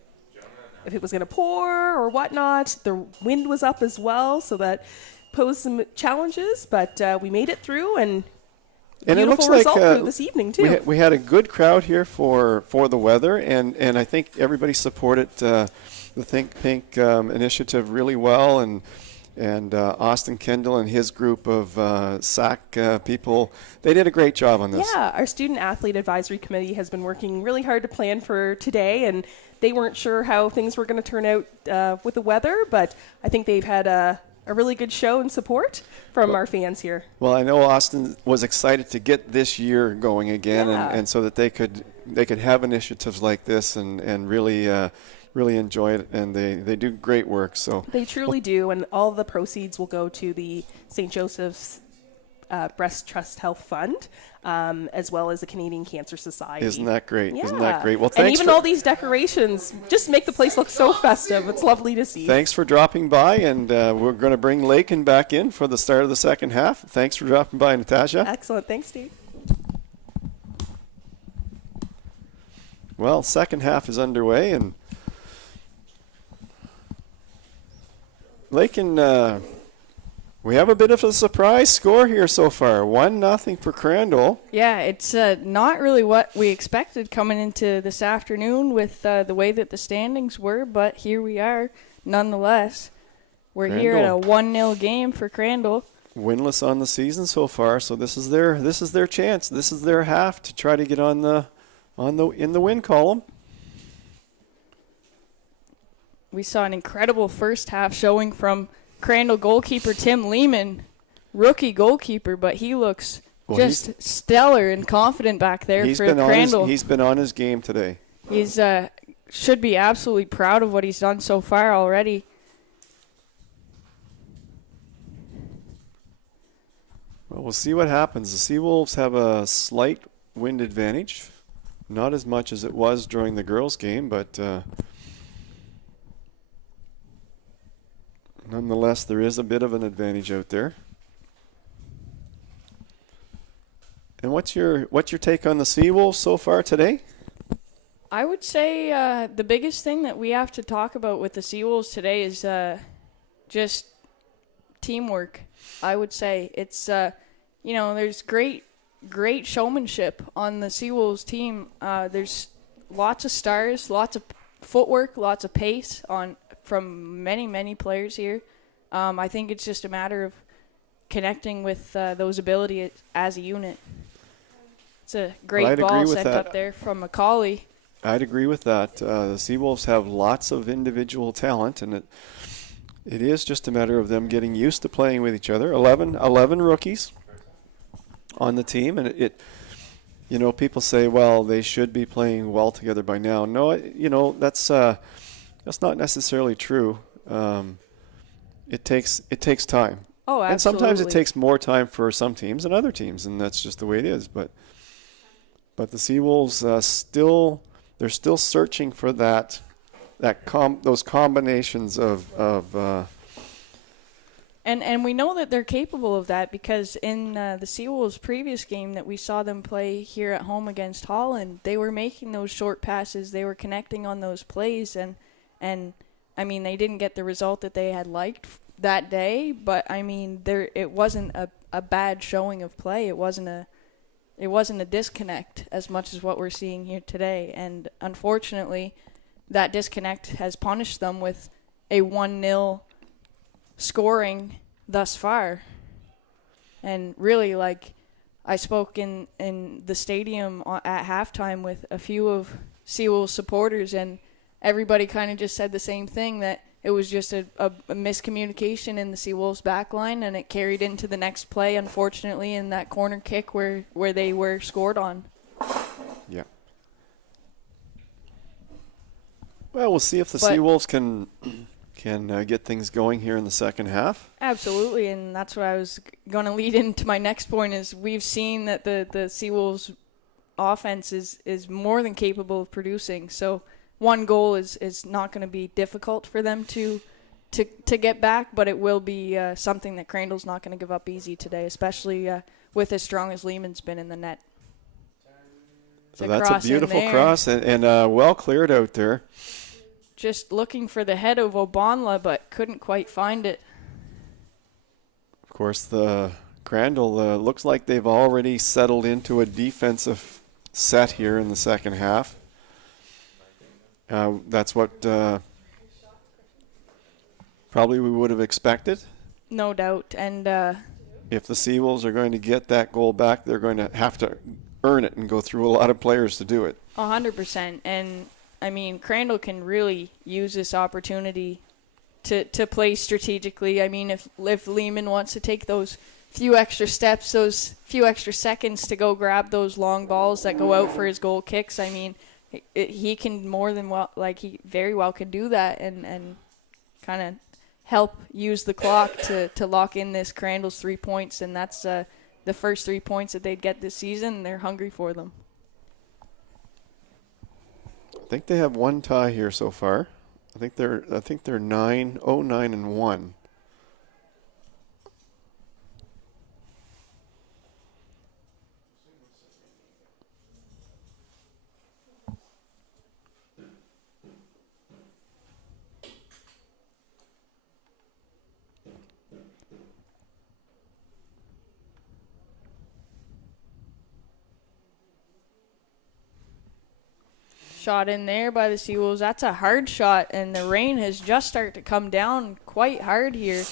if it was going to pour or whatnot. The wind was up as well, so that posed some challenges, but we made it through, and it looks result like this evening too. We had a good crowd here for the weather, and I think everybody supported the Think Pink initiative really well, and Austin Kendall and his group of SAC people, they did a great job on this. Yeah, our Student Athlete Advisory Committee has been working really hard to plan for today, and they weren't sure how things were going to turn out with the weather, but I think they've had a really good show and support from our fans here. Well, I know Austin was excited to get this year going again, Yeah. and so that they could have initiatives like this and really enjoy it, and they do great work. So They truly do, and all the proceeds will go to the St. Joseph's Breast Trust Health Fund, as well as the Canadian Cancer Society. Isn't that great? Yeah. Isn't that great? Well, and thanks even all these decorations just make the place look so festive. It's lovely to see. Thanks for dropping by, and we're going to bring Lakin back in for the start of the second half. Thanks for dropping by, Natasha. Excellent. Thanks, Steve. Well, second half is underway, and Lakin, we have a bit of a surprise score here so far. 1-0 for Crandall. Yeah, it's not really what we expected coming into this afternoon with the way that the standings were, but here we are nonetheless. We're here at a 1-0 game for Crandall. Winless on the season so far, so this is their chance. This is their half to try to get in the win column. We saw an incredible first half showing from Crandall goalkeeper Tim Lehman, rookie goalkeeper, but he looks just stellar and confident back there for Crandall. He's been on his game today. He's should be absolutely proud of what he's done so far already. Well, we'll see what happens. The Seawolves have a slight wind advantage, not as much as it was during the girls' game, but nonetheless, there is a bit of an advantage out there. And what's your take on the Seawolves so far today? I would say the biggest thing that we have to talk about with the Seawolves today is just teamwork. I would say it's there's great showmanship on the Seawolves team. There's lots of stars, lots of footwork, lots of pace from many players here. I think it's just a matter of connecting with those abilities as a unit. It's a great ball sent up there from Macaulay. I'd agree with that. The Seawolves have lots of individual talent, and it is just a matter of them getting used to playing with each other. 11 rookies on the team, and people say, well, they should be playing well together by now. No, that's not necessarily true. It takes time. Oh, absolutely. And sometimes it takes more time for some teams than other teams, and that's just the way it is. But the Seawolves they're still searching for those combinations of. And we know that they're capable of that because in the Seawolves' previous game that we saw them play here at home against Holland, they were making those short passes, they were connecting on those plays, and I mean they didn't get the result that they had liked that day, but I mean it wasn't a bad showing of play. It wasn't a disconnect as much as what we're seeing here today, and unfortunately, that disconnect has punished them with a 1-0 scoring thus far. And really, I spoke in the stadium at halftime with a few of Seawolves supporters, and everybody kind of just said the same thing, that it was just a miscommunication in the Seawolves back line, and it carried into the next play, unfortunately, in that corner kick where they were scored on. Yeah. Well, we'll see if the But- Seawolves can get things going here in the second half. Absolutely, and that's what I was going to lead into my next point is we've seen that the Seawolves offense is more than capable of producing. So one goal is not going to be difficult for them to get back, but it will be something that Crandall's not going to give up easy today, especially with as strong as Lehman's been in the net. So that's a beautiful cross and well cleared out there. Just looking for the head of Obonla, but couldn't quite find it. Of course, the Crandall looks like they've already settled into a defensive set here in the second half. That's what probably we would have expected. No doubt. And if the Seawolves are going to get that goal back, they're going to have to earn it and go through a lot of players to do it. 100%. And, I mean, Crandall can really use this opportunity to play strategically. I mean, if Lehman wants to take those few extra steps, those few extra seconds to go grab those long balls that go out for his goal kicks, I mean, he can more than well, like he very well could do that and kind of help use the clock to lock in this Crandall's 3 points, and that's the first 3 points that they'd get this season. They're hungry for them. I think they have one tie here so far. I think they're 9-1. Shot in there by the Seawolves. That's a hard shot, and the rain has just started to come down quite hard here.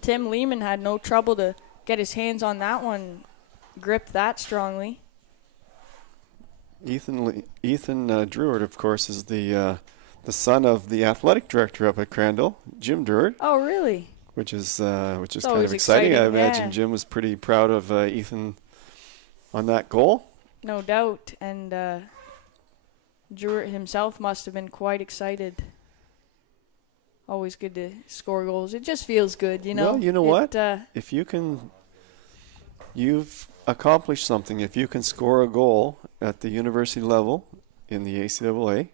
Tim Lehman had no trouble to get his hands on that one, grip that strongly. Ethan Druitt, of course, is the son of the athletic director up at Crandall, Jim Druitt. Oh, really? Which is kind of always exciting. I exciting, imagine yeah. Jim was pretty proud of Ethan on that goal. No doubt, and Druitt himself must have been quite excited. Always good to score goals. It just feels good, you know. Well, you know what? If you can, you've accomplished something. If you can score a goal at the university level in the ACAA,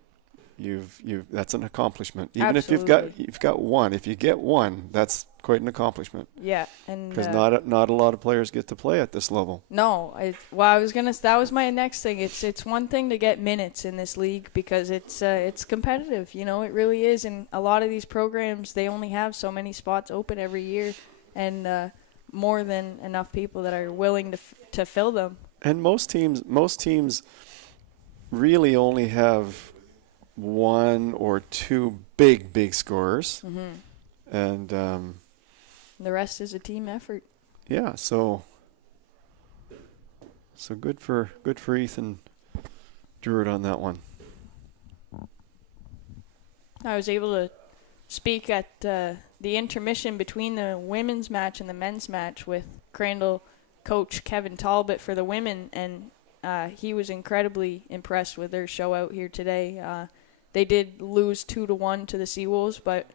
that's an accomplishment. Even Absolutely. if you've got one, if you get one, that's quite an accomplishment. Yeah, and Because not a lot of players get to play at this level. no, that was my next thing. It's one thing to get minutes in this league because it's competitive. You know, it really is. And a lot of these programs, they only have so many spots open every year, and more than enough people that are willing to fill them. And most teams really only have one or two big scorers, and The rest is a team effort. yeah, so good for Ethan Druitt on that one. I was able to speak at the intermission between the women's match and the men's match with Crandall coach Kevin Talbot for the women, and he was incredibly impressed with their show out here today. They did lose 2-1 to the Seawolves, but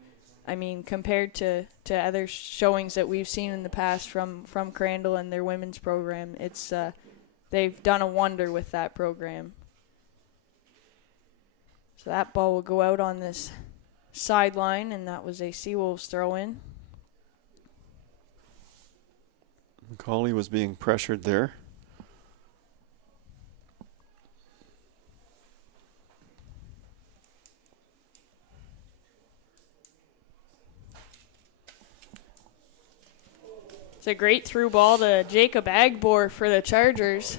I mean, compared to other showings that we've seen in the past from Crandall and their women's program, it's they've done a wonder with that program. So that ball will go out on this sideline, and that was a Seawolves throw-in. Macaulay was being pressured there. It's a great through ball to Jacob Agbor for the Chargers.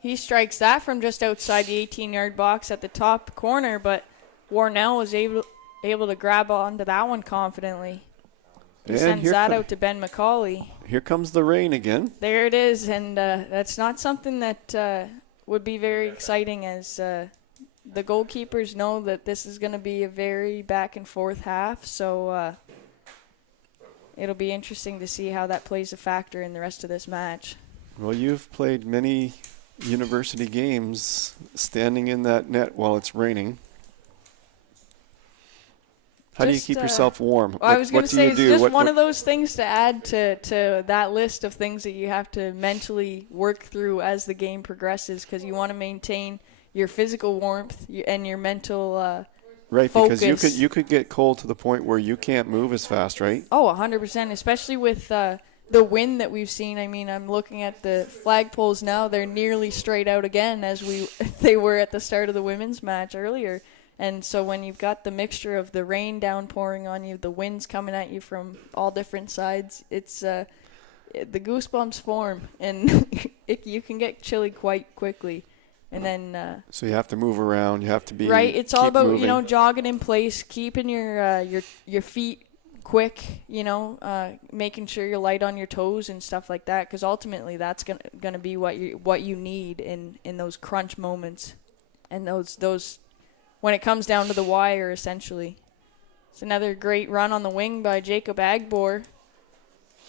He strikes that from just outside the 18-yard box at the top corner, but Warnell was able to grab onto that one confidently. He And sends here that out to Ben Macaulay. Here comes the rain again. There it is, and that's not something that would be very exciting, as the goalkeepers know that this is going to be a very back-and-forth half, so it'll be interesting to see how that plays a factor in the rest of this match. Well, you've played many university games standing in that net while it's raining. How do you keep yourself warm? I was going to say, it's just one what, of those things to add to that list of things that you have to mentally work through as the game progresses, because you want to maintain your physical warmth and your mental right, focus. Because you could get cold to the point where you can't move as fast, right? Oh, 100%, especially with the wind that we've seen. I mean, I'm looking at the flagpoles now. They're nearly straight out again, as they were at the start of the women's match earlier. And so when you've got the mixture of the rain downpouring on you, the winds coming at you from all different sides, it's the goosebumps form, and you can get chilly quite quickly. And then so you have to move around. You have to be right. It's all about moving. jogging in place, keeping your feet quick. Making sure you're light on your toes and stuff like that, because ultimately that's gonna be what you need in those crunch moments, and those. When it comes down to the wire, essentially. It's another great run on the wing by Jacob Agbor.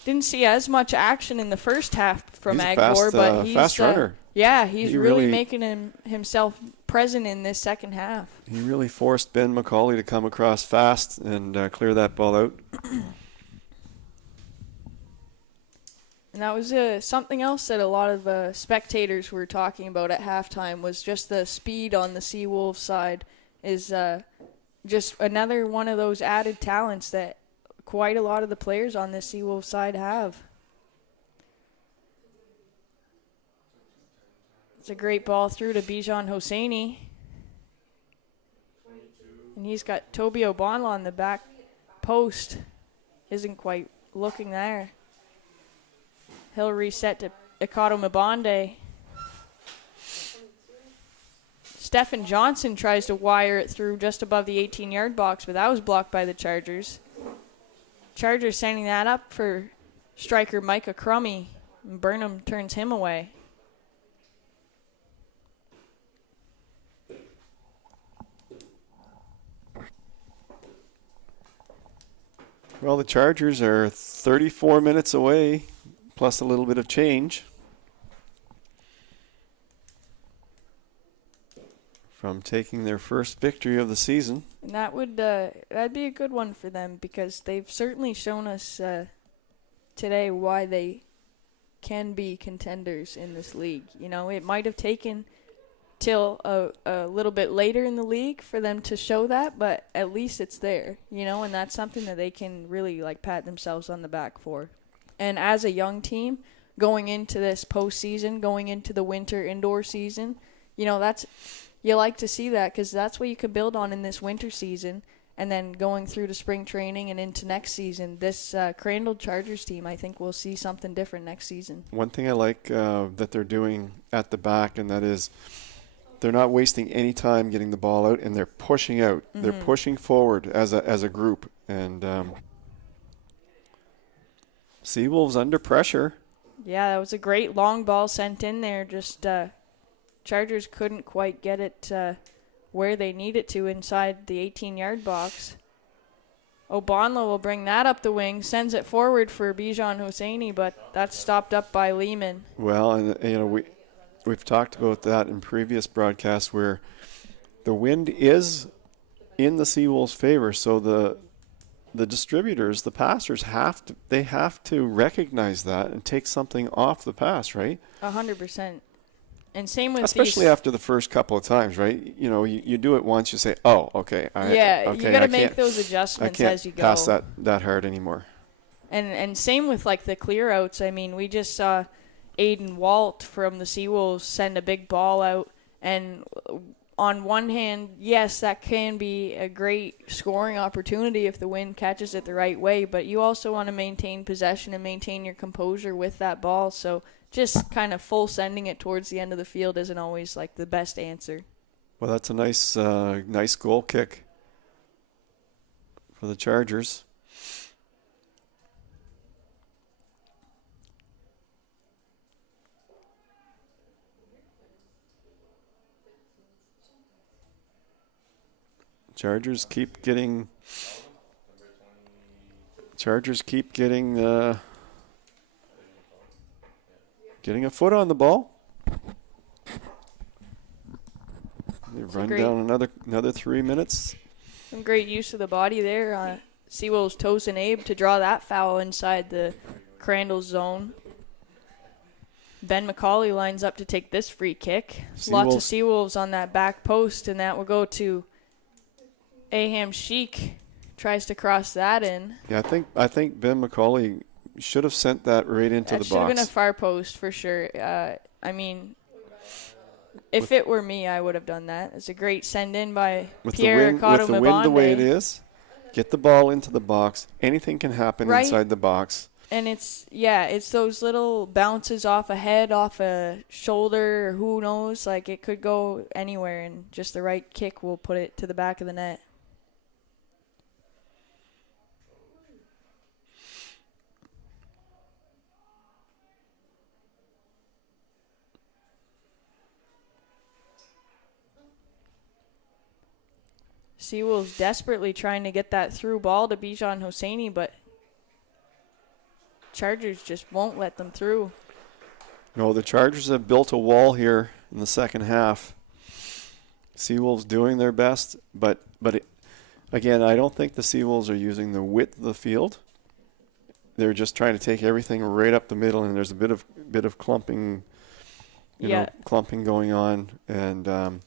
Didn't see as much action in the first half from Agbor, but he's fast runner. Yeah, he's really making himself present in this second half. He really forced Ben McCauley to come across fast and clear that ball out. And that was something else that a lot of spectators were talking about at halftime, was just the speed on the Seawolves side. Is just another one of those added talents that quite a lot of the players on this Seawolves side have. It's a great ball through to Bijan Hosseini. And he's got Toby O'Bonnell on the back post. Isn't quite looking there. He'll reset to Ikato Mabonde. Stephen Johnson tries to wire it through just above the 18-yard box, but that was blocked by the Chargers. Chargers sending that up for striker Micah Crummy, and Burnham turns him away. Well, the Chargers are 34 minutes away, plus a little bit of change from taking their first victory of the season. And that would that'd be a good one for them, because they've certainly shown us today why they can be contenders in this league. It might have taken till a little bit later in the league for them to show that, but at least it's there, and that's something that they can really pat themselves on the back for. And as a young team, going into this postseason, going into the winter indoor season, you like to see that, because that's what you could build on in this winter season. And then going through to spring training and into next season, this Crandall Chargers team, I think we'll see something different next season. One thing I like that they're doing at the back, and that is they're not wasting any time getting the ball out, and they're pushing out. Mm-hmm. They're pushing forward as a group. And Seawolves under pressure. Yeah, that was a great long ball sent in there. Just Chargers couldn't quite get it where they need it to inside the 18-yard box. O'Bonlo will bring that up the wing, sends it forward for Bijan Hosseini, but that's stopped up by Lehman. Well, and we've talked about that in previous broadcasts, where the wind is in the Seawolves' favor, so the distributors, the passers, have to recognize that and take something off the pass, right? 100%. And same with especially after the first couple of times, right? You do it once, you say, "Oh, okay." You got to make those adjustments as you go. I can't pass that hard anymore. And same with the clear outs. I mean, we just saw Aiden Walt from the Seawolves send a big ball out, and on one hand, yes, that can be a great scoring opportunity if the wind catches it the right way, but you also want to maintain possession and maintain your composure with that ball. So just kind of full sending it towards the end of the field isn't always the best answer. Well, that's a nice goal kick for the Chargers. Chargers keep getting getting a foot on the ball. They run down another 3 minutes. Some great use of the body there. Seawolves Tosin Abe to draw that foul inside the Crandall zone. Ben McCauley lines up to take this free kick. Lots of Seawolves on that back post, and that will go to Aham Sheik. Tries to cross that in. Yeah, I think Ben McCauley should have sent that right into the box. That should have been a far post for sure. I mean, if it were me, I would have done that. It's a great send in by Pierre Cotto. With the wind the way it is, get the ball into the box. Anything can happen inside the box. And it's those little bounces off a head, off a shoulder, or who knows. Like, it could go anywhere, and just the right kick will put it to the back of the net. Seawolves desperately trying to get that through ball to Bijan Hosseini, but Chargers just won't let them through. No, the Chargers have built a wall here in the second half. Seawolves doing their best, but again, I don't think the Seawolves are using the width of the field. They're just trying to take everything right up the middle, and there's a bit of clumping, clumping going on, and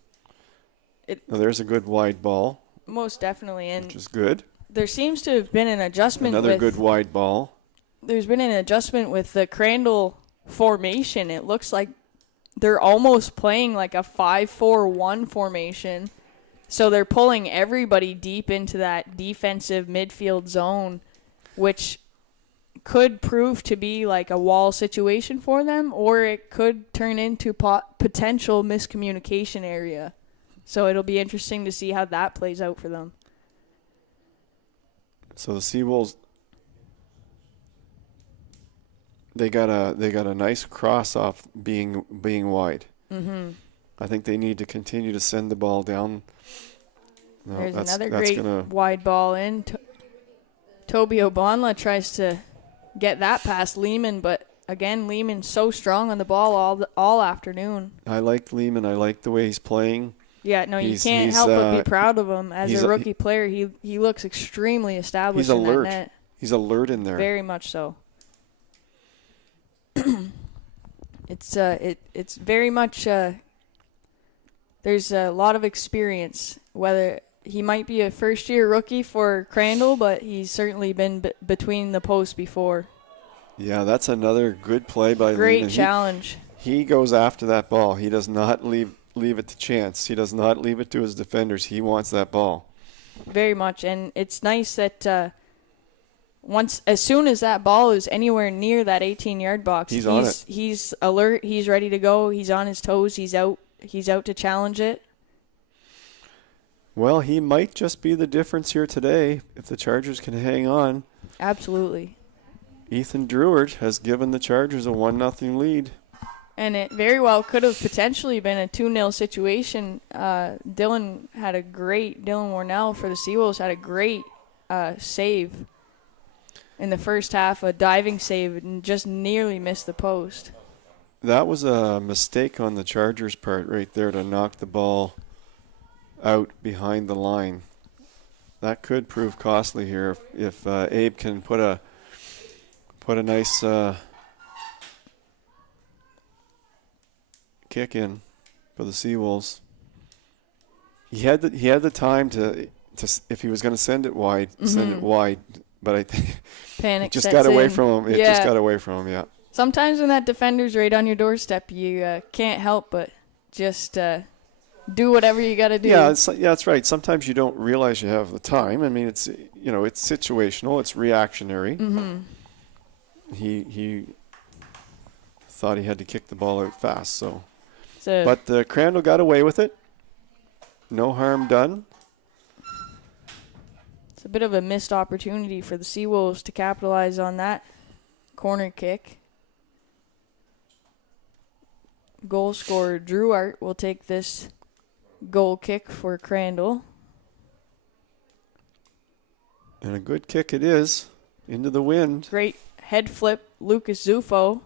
there's a good wide ball. Most definitely, and which is good. There seems to have been an adjustment. Another good wide ball. There's been an adjustment with the Crandall formation. It looks like they're almost playing like a 5-4-1 formation. So they're pulling everybody deep into that defensive midfield zone, which could prove to be like a wall situation for them, or it could turn into potential miscommunication area. So it'll be interesting to see how that plays out for them. So the Seawolves, they got a nice cross off being wide. Mm-hmm. I think they need to continue to send the ball down. No, There's another great wide ball in. Toby Obonla tries to get that past Lehman, but again, Lehman's so strong on the ball all afternoon. I like Lehman. I like the way he's playing. Yeah, no, you can't help but be proud of him. As a rookie player, he looks extremely established in that net. He's alert in there. Very much so. It's very much there's a lot of experience. Whether he might be a first-year rookie for Crandall, but he's certainly been between the posts before. Yeah, that's another good play by Lehman. Great challenge. He goes after that ball. He does not leave it to chance. He does not leave it to his defenders. He wants that ball. Very much, and it's nice that as soon as that ball is anywhere near that 18-yard box, he's on it. He's alert. He's ready to go. He's on his toes. He's out to challenge it. Well, he might just be the difference here today if the Chargers can hang on. Absolutely. Ethan Dreward has given the Chargers a 1-0 lead. And it very well could have potentially been a 2-0 situation. Dylan Warnell for the Seawolves had a great save in the first half, a diving save, and just nearly missed the post. That was a mistake on the Chargers' part right there to knock the ball out behind the line. That could prove costly here if Abe can put a nice kick in for the Seawolves. He had the time to if he was going to send it wide, send it wide. But I think panic it just sets got away in. from him. It just got away from him. Yeah. Sometimes when that defender's right on your doorstep, you can't help but just do whatever you got to do. Yeah, that's right. Sometimes you don't realize you have the time. I mean, it's situational. It's reactionary. Mm-hmm. He thought he had to kick the ball out fast. But the Crandall got away with it. No harm done. It's a bit of a missed opportunity for the Seawolves to capitalize on that corner kick. Goal scorer Drew Art will take this goal kick for Crandall. And a good kick it is into the wind. Great head flip, Lucas Zufo.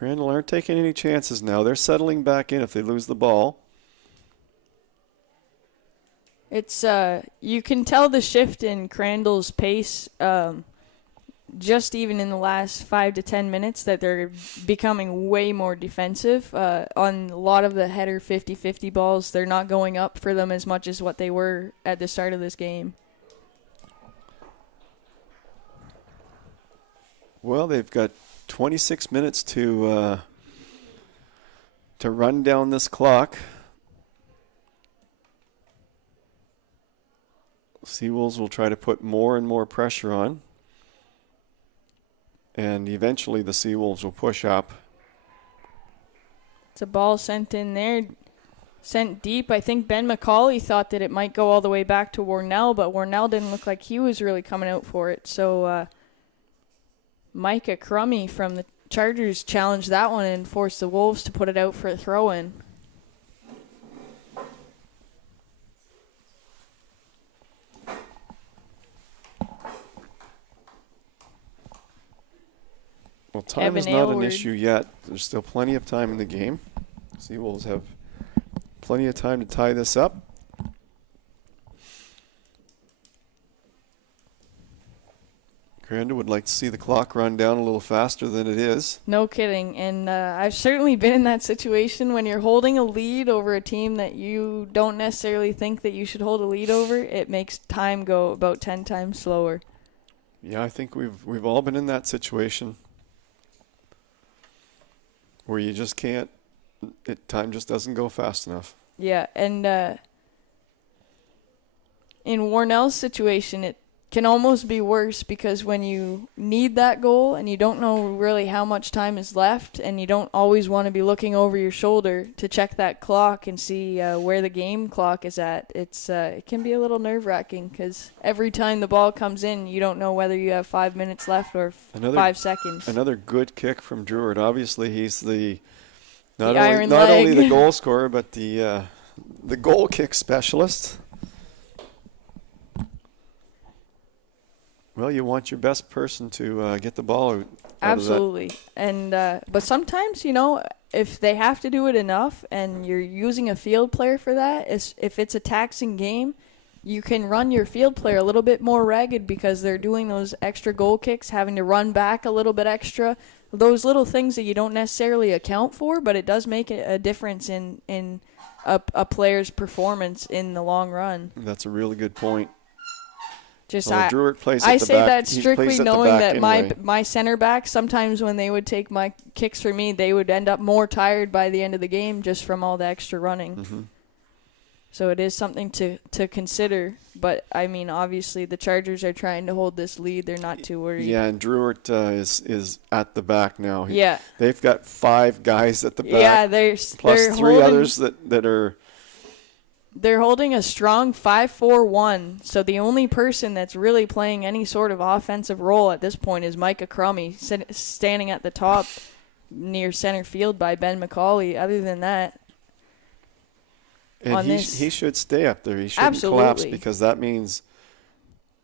Crandall aren't taking any chances now. They're settling back in if they lose the ball. It's you can tell the shift in Crandall's pace just even in the last 5 to 10 minutes that they're becoming way more defensive. On a lot of the header 50-50 balls, they're not going up for them as much as what they were at the start of this game. Well, they've got 26 minutes to run down this clock. Seawolves will try to put more and more pressure on. And eventually the Seawolves will push up. It's a ball sent in there, sent deep. I think Ben McCauley thought that it might go all the way back to Warnell, but Warnell didn't look like he was really coming out for it. So Micah Crummy from the Chargers challenged that one and forced the Wolves to put it out for a throw-in. Well, time is not an issue yet. There's still plenty of time in the game. Seawolves have plenty of time to tie this up. Crandall would like to see the clock run down a little faster than it is. No kidding. And I've certainly been in that situation when you're holding a lead over a team that you don't necessarily think that you should hold a lead over. It makes time go about 10 times slower. Yeah, I think we've all been in that situation where you just can't, time just doesn't go fast enough. Yeah, and in Warnell's situation, it can almost be worse because when you need that goal and you don't know really how much time is left and you don't always want to be looking over your shoulder to check that clock and see where the game clock is at, it can be a little nerve-wracking because every time the ball comes in, you don't know whether you have 5 minutes left or 5 seconds. Another good kick from Druitt. Obviously, he's not iron only leg. the goal scorer, but the goal kick specialist. Well, you want your best person to get the ball out. Absolutely. And but sometimes, if they have to do it enough and you're using a field player for that, if it's a taxing game, you can run your field player a little bit more ragged because they're doing those extra goal kicks, having to run back a little bit extra. Those little things that you don't necessarily account for, but it does make a difference in a player's performance in the long run. That's a really good point. Druitt plays at I the say back. that strictly knowing that anyway. my center back, sometimes when they would take my kicks for me, they would end up more tired by the end of the game just from all the extra running. Mm-hmm. So it is something to consider. But, I mean, obviously the Chargers are trying to hold this lead. They're not too worried. Yeah, and Druitt is at the back now. Yeah. They've got 5 guys at the back. Yeah, plus they're 3 others that are... They're holding a strong 5-4-1, so the only person that's really playing any sort of offensive role at this point is Micah Crummy, standing at the top near center field by Ben McCauley. Other than that, and he should stay up there. He shouldn't collapse because that means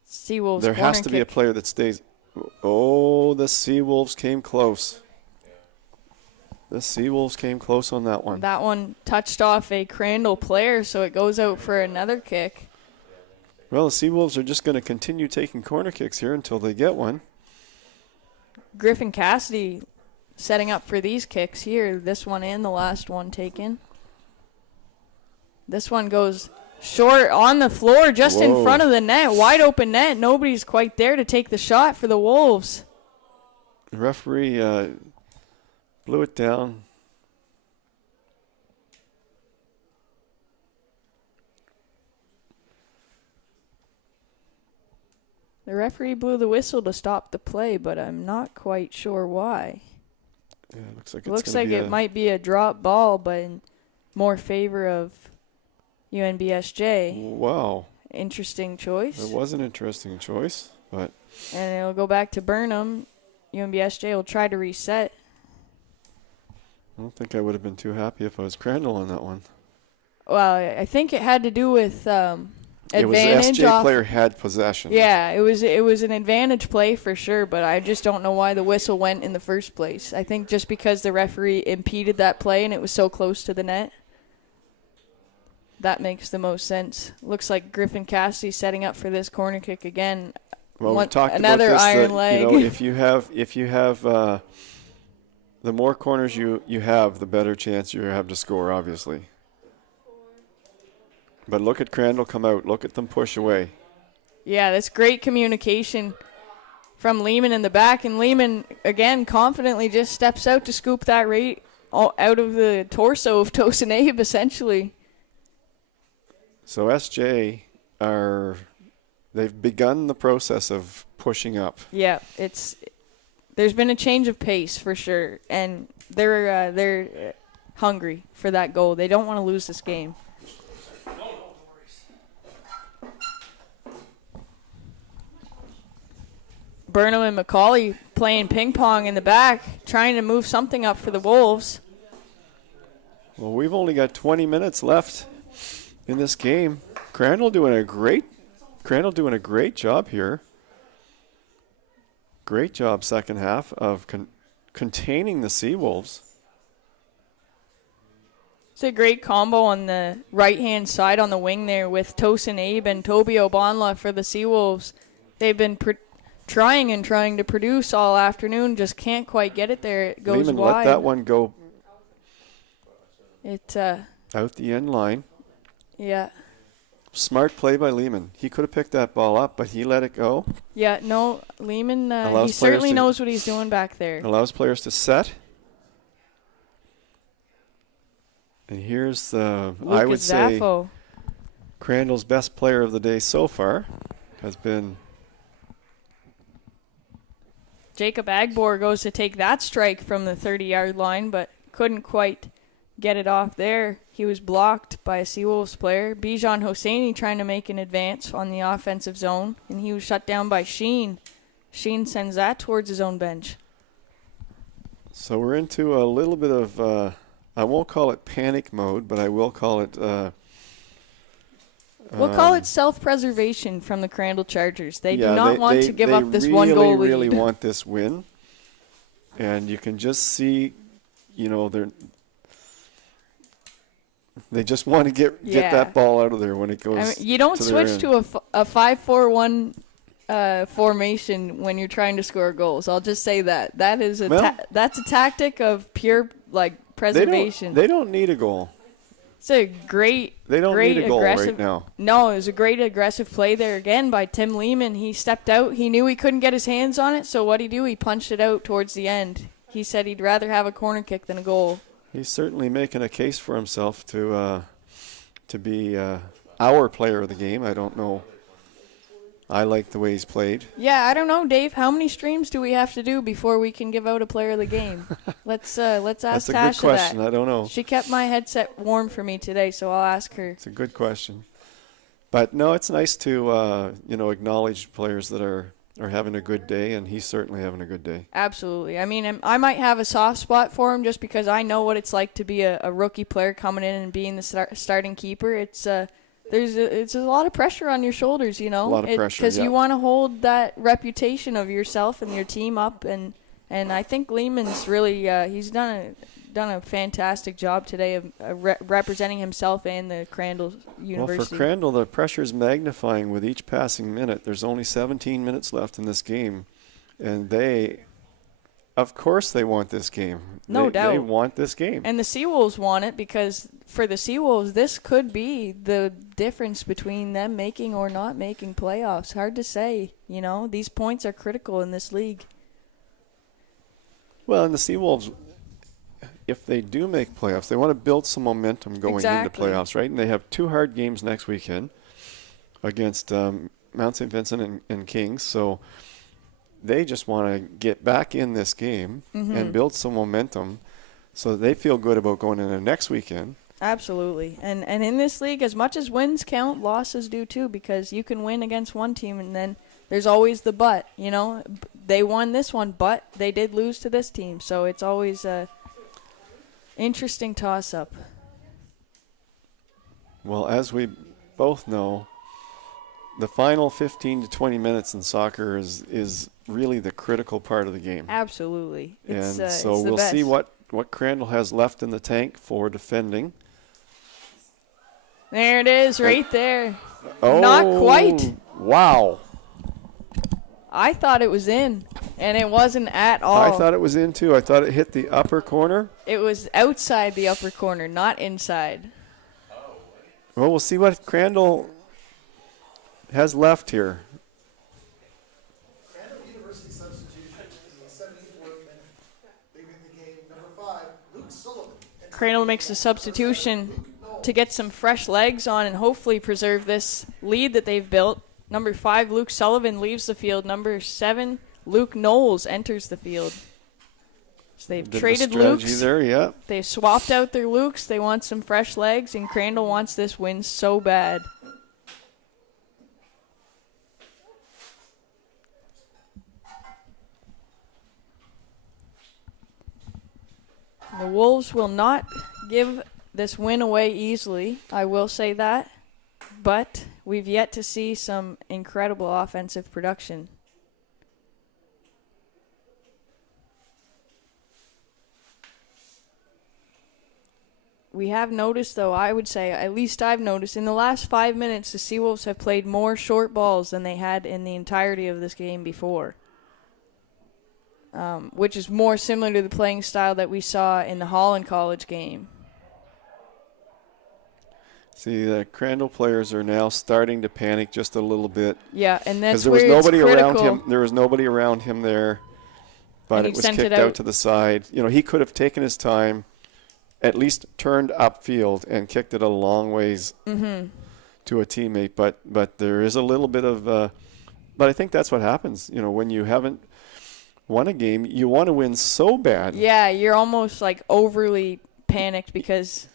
Seawolves there has to be a player that stays. Oh, the Seawolves came close. The Seawolves came close on that one. That one touched off a Crandall player, so it goes out for another kick. Well, the Seawolves are just going to continue taking corner kicks here until they get one. Griffin Cassidy setting up for these kicks here, this one and the last one taken. This one goes short on the floor just in front of the net, wide open net. Nobody's quite there to take the shot for the Wolves. The referee blew it down. The referee blew the whistle to stop the play, but I'm not quite sure why. Yeah, it looks like it might be a drop ball, but in more favor of UNBSJ. Wow. Interesting choice. It was an interesting choice, but... And it'll go back to Burnham. UNBSJ will try to reset. I don't think I would have been too happy if I was Crandall on that one. Well, I think it had to do with It was advantage SJ off. player had possession. Yeah, it was an advantage play for sure, but I just don't know why the whistle went in the first place. I think just because the referee impeded that play and it was so close to the net. That makes the most sense. Looks like Griffin Cassidy setting up for this corner kick again. Well, we've talked another about this, iron leg. You know, if you have the more corners you have, the better chance you have to score, obviously. But look at Crandall come out. Look at them push away. Yeah, that's great communication from Lehman in the back. And Lehman, again, confidently just steps out to scoop that right out of the torso of Tosin Abe, essentially. So SJ they've begun the process of pushing up. Yeah, there's been a change of pace for sure. And they're hungry for that goal. They don't want to lose this game. Burnham and McCauley playing ping pong in the back, trying to move something up for the Wolves. Well, we've only got 20 minutes left in this game. Crandall doing a great job here. Great job second half of containing the Seawolves. It's a great combo on the right-hand side on the wing there with Tosin Abe and Toby Obanla for the Seawolves. They've been trying to produce all afternoon, just can't quite get it there. It goes Lehman wide. let that one go It out the end line. Yeah. Smart play by Lehman. He could have picked that ball up, but he let it go. Yeah, no, Lehman, Allows he certainly players to- knows what he's doing back there. Allows players to set. And here's I would Lucas say Zaffo. Crandall's best player of the day so far has been Jacob Agbor goes to take that strike from the 30-yard line, but couldn't quite get it off there. He was blocked by a Seawolves player. Bijan Hosseini trying to make an advance on the offensive zone, and he was shut down by Sheen. Sheen sends that towards his own bench. So we're into a little bit of, I won't call it panic mode, but I will call it... We'll call it self-preservation from the Crandall Chargers. They do yeah, not want to give up this one-goal lead. They really want this win. And you can just see, you know, they just want to get that ball out of there when it goes. I mean, you don't switch to a 5-4-1 formation when you're trying to score goals. I'll just say that. That is that's a tactic of pure preservation. They don't need a goal. It's a great They don't great need a goal aggressive, right now. No, it was a great aggressive play there again by Tim Lehman. He stepped out. He knew he couldn't get his hands on it, so what did he do? He punched it out towards the end. He said he'd rather have a corner kick than a goal. He's certainly making a case for himself to be our player of the game. I don't know. I like the way he's played. Yeah, I don't know, Dave. How many streams do we have to do before we can give out a player of the game? Let's ask That's a Tasha good question. that. I don't know. She kept my headset warm for me today, so I'll ask her. It's a good question. But no, it's nice to acknowledge players that are having a good day, and he's certainly having a good day. Absolutely. I mean, I might have a soft spot for him just because I know what it's like to be a rookie player coming in and being the starting keeper. It's a lot of pressure on your shoulders, you know. A lot of pressure, because yeah. you want to hold that reputation of yourself and your team up, and I think Lehman's really he's done a fantastic job today of representing himself and the Crandall University. Well, for Crandall, the pressure is magnifying with each passing minute. There's only 17 minutes left in this game, and of course they want this game. No doubt. They want this game. And the Seawolves want it because for the Seawolves, this could be the difference between them making or not making playoffs. Hard to say, you know. These points are critical in this league. Well, and the Seawolves, if they do make playoffs, they want to build some momentum going Exactly. into playoffs, right? And they have 2 hard games next weekend against Mount St. Vincent and Kings. So they just want to get back in this game and build some momentum so they feel good about going into next weekend. Absolutely. And in this league, as much as wins count, losses do too, because you can win against one team and then there's always the but, you know. They won this one, but they did lose to this team. So it's always a interesting toss-up. Well, as we both know, the final 15 to 20 minutes in soccer is really the critical part of the game. Absolutely. It's, And so it's the we'll best. see what Crandall has left in the tank for defending. There it is, right there. Oh, Not quite. Wow. I thought it was in, and it wasn't at all. I thought it was in too. I thought it hit the upper corner. It was outside the upper corner, not inside. Well, we'll see what Crandall has left here. Crandall University substitution in the 74th minute. Leaving the game, number 5, Luke Sullivan. Crandall makes a substitution to get some fresh legs on and hopefully preserve this lead that they've built. Number 5, Luke Sullivan leaves the field. Number 7, Luke Knowles enters the field. So they've Bit of a traded strategy Lukes. there, yeah. They've swapped out their Lukes. They want some fresh legs, and Crandall wants this win so bad. The Wolves will not give this win away easily, I will say that. But we've yet to see some incredible offensive production. We have noticed, though, I would say, at least I've noticed, in the last 5 minutes, the Seawolves have played more short balls than they had in the entirety of this game before. Which is more similar to the playing style that we saw in the Holland College game. See, the Crandall players are now starting to panic just a little bit. Yeah, and that's Because there was where nobody it's around critical. him. There was nobody around him there, but And it he was sent kicked it out out. to the side. You know, he could have taken his time, at least turned upfield and kicked it a long ways to a teammate. But there is a little bit of, but I think that's what happens. You know, when you haven't won a game, you want to win so bad. Yeah, you're almost like overly panicked because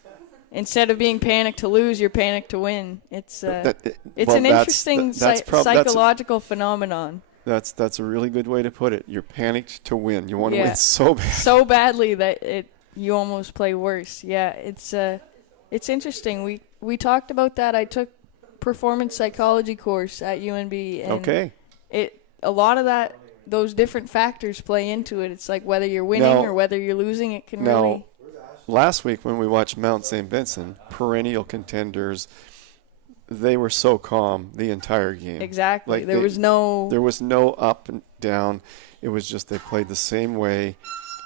instead of being panicked to lose, you're panicked to win. It's an interesting psychological phenomenon. That's a really good way to put it. You're panicked to win. You want to Yeah. win so bad. So badly that you almost play worse. Yeah, it's interesting. We talked about that. I took performance psychology course at UNB, and Okay. a lot of those different factors play into it. It's like whether you're winning Now- or whether you're losing. It can Now, really. last week when we watched Mount St. Vincent, perennial contenders, they were so calm the entire game. Exactly. Like There was no up and down. It was just they played the same way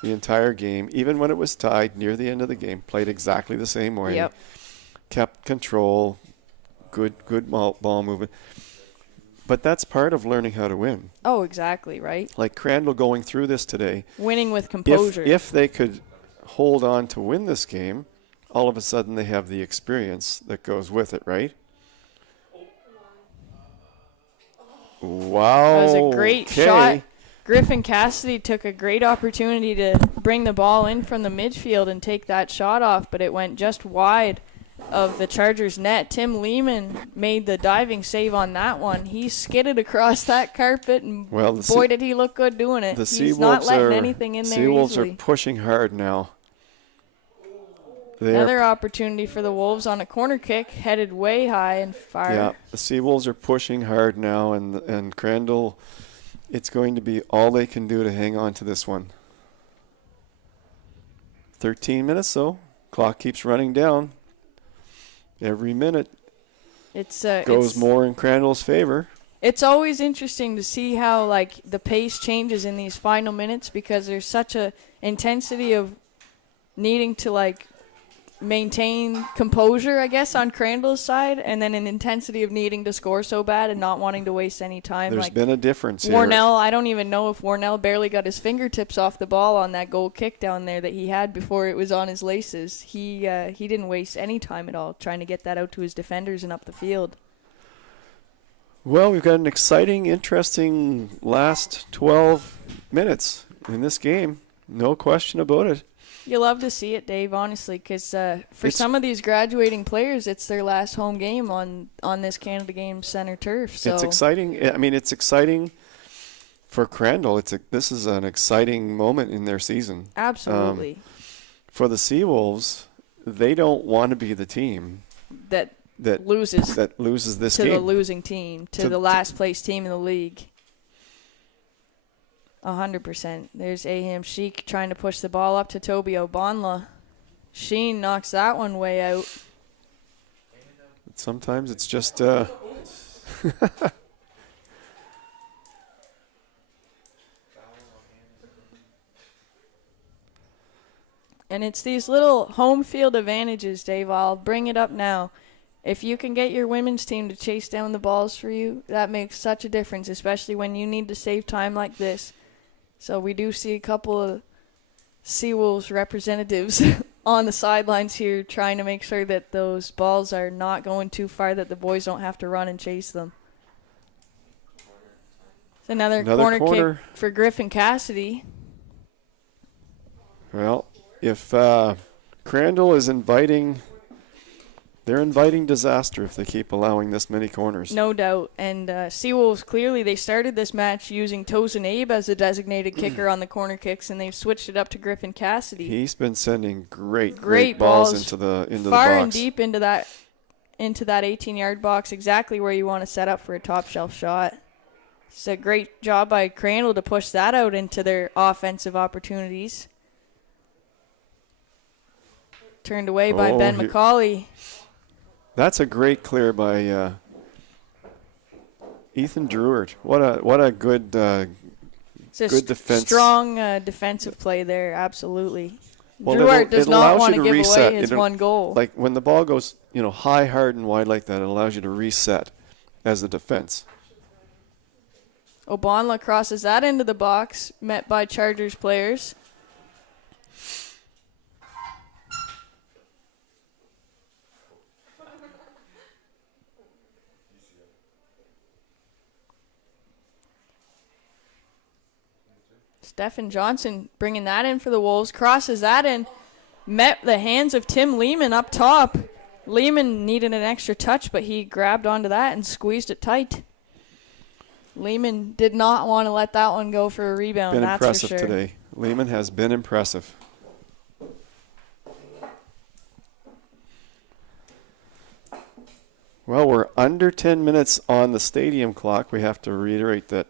the entire game, even when it was tied near the end of the game. Played exactly the same way. Yep. Kept control. Good ball movement. But that's part of learning how to win. Oh, exactly, right? Like Crandall going through this today. Winning with composure. If they could hold on to win this game, all of a sudden they have the experience that goes with it, right? Wow. That was a great okay. shot. Griffin Cassidy took a great opportunity to bring the ball in from the midfield and take that shot off, but it went just wide of the Chargers' net. Tim Lehman made the diving save on that one. He skidded across that carpet, and boy, did he look good doing it. He's not letting anything in there Seawolves easily. are pushing hard now. Another opportunity for the Wolves on a corner kick, headed way high and far. Yeah, the Seawolves are pushing hard now, and Crandall, it's going to be all they can do to hang on to this one. 13 minutes, though. Clock keeps running down. Every minute goes more in Crandall's favor. It's always interesting to see how like the pace changes in these final minutes because there's such a intensity of needing to like maintain composure, I guess, on Crandall's side, and then an intensity of needing to score so bad and not wanting to waste any time. There's been a difference here. Warnell, I don't even know if Warnell barely got his fingertips off the ball on that goal kick down there that he had before it was on his laces. He didn't waste any time at all trying to get that out to his defenders and up the field. Well, we've got an exciting, interesting last 12 minutes in this game. No question about it. You love to see it, Dave, honestly, because for some of these graduating players, it's their last home game on this Canada Games Center turf. So it's exciting. I mean, it's exciting for Crandall. This is an exciting moment in their season. Absolutely. For the Seawolves, they don't want to be the team that that loses this to game. the losing team, to the last place team in the league. 100%. There's Aham Sheik trying to push the ball up to Toby Obonla. Sheen knocks that one way out. Sometimes it's just And it's these little home field advantages, Dave. I'll bring it up now. If you can get your women's team to chase down the balls for you, that makes such a difference, especially when you need to save time like this. So we do see a couple of Seawolves representatives on the sidelines here trying to make sure that those balls are not going too far, that the boys don't have to run and chase them. It's another corner kick for Griffin Cassidy. Well, if Crandall is they're inviting disaster if they keep allowing this many corners. No doubt. And Seawolves, clearly, they started this match using Tosin Abe as a designated kicker on the corner kicks, and they've switched it up to Griffin Cassidy. He's been sending great balls into the box. Far and deep into that 18-yard box, exactly where you want to set up for a top-shelf shot. It's a great job by Crandall to push that out into their offensive opportunities. Turned away by Ben McCauley. That's a great clear by Ethan Druert. What a good defense. Strong defensive play there, absolutely. Well, Druert does not want to give reset. away his one goal. Like when the ball goes, high, hard, and wide like that, it allows you to reset as a defense. Obonla crosses that into the box, met by Chargers players. Stephen Johnson bringing that in for the Wolves, crosses that in, met the hands of Tim Lehman up top. Lehman needed an extra touch, but he grabbed onto that and squeezed it tight. Lehman did not want to let that one go for a rebound, that's for sure. Been impressive today. Lehman has been impressive. Well, we're under 10 minutes on the stadium clock. We have to reiterate that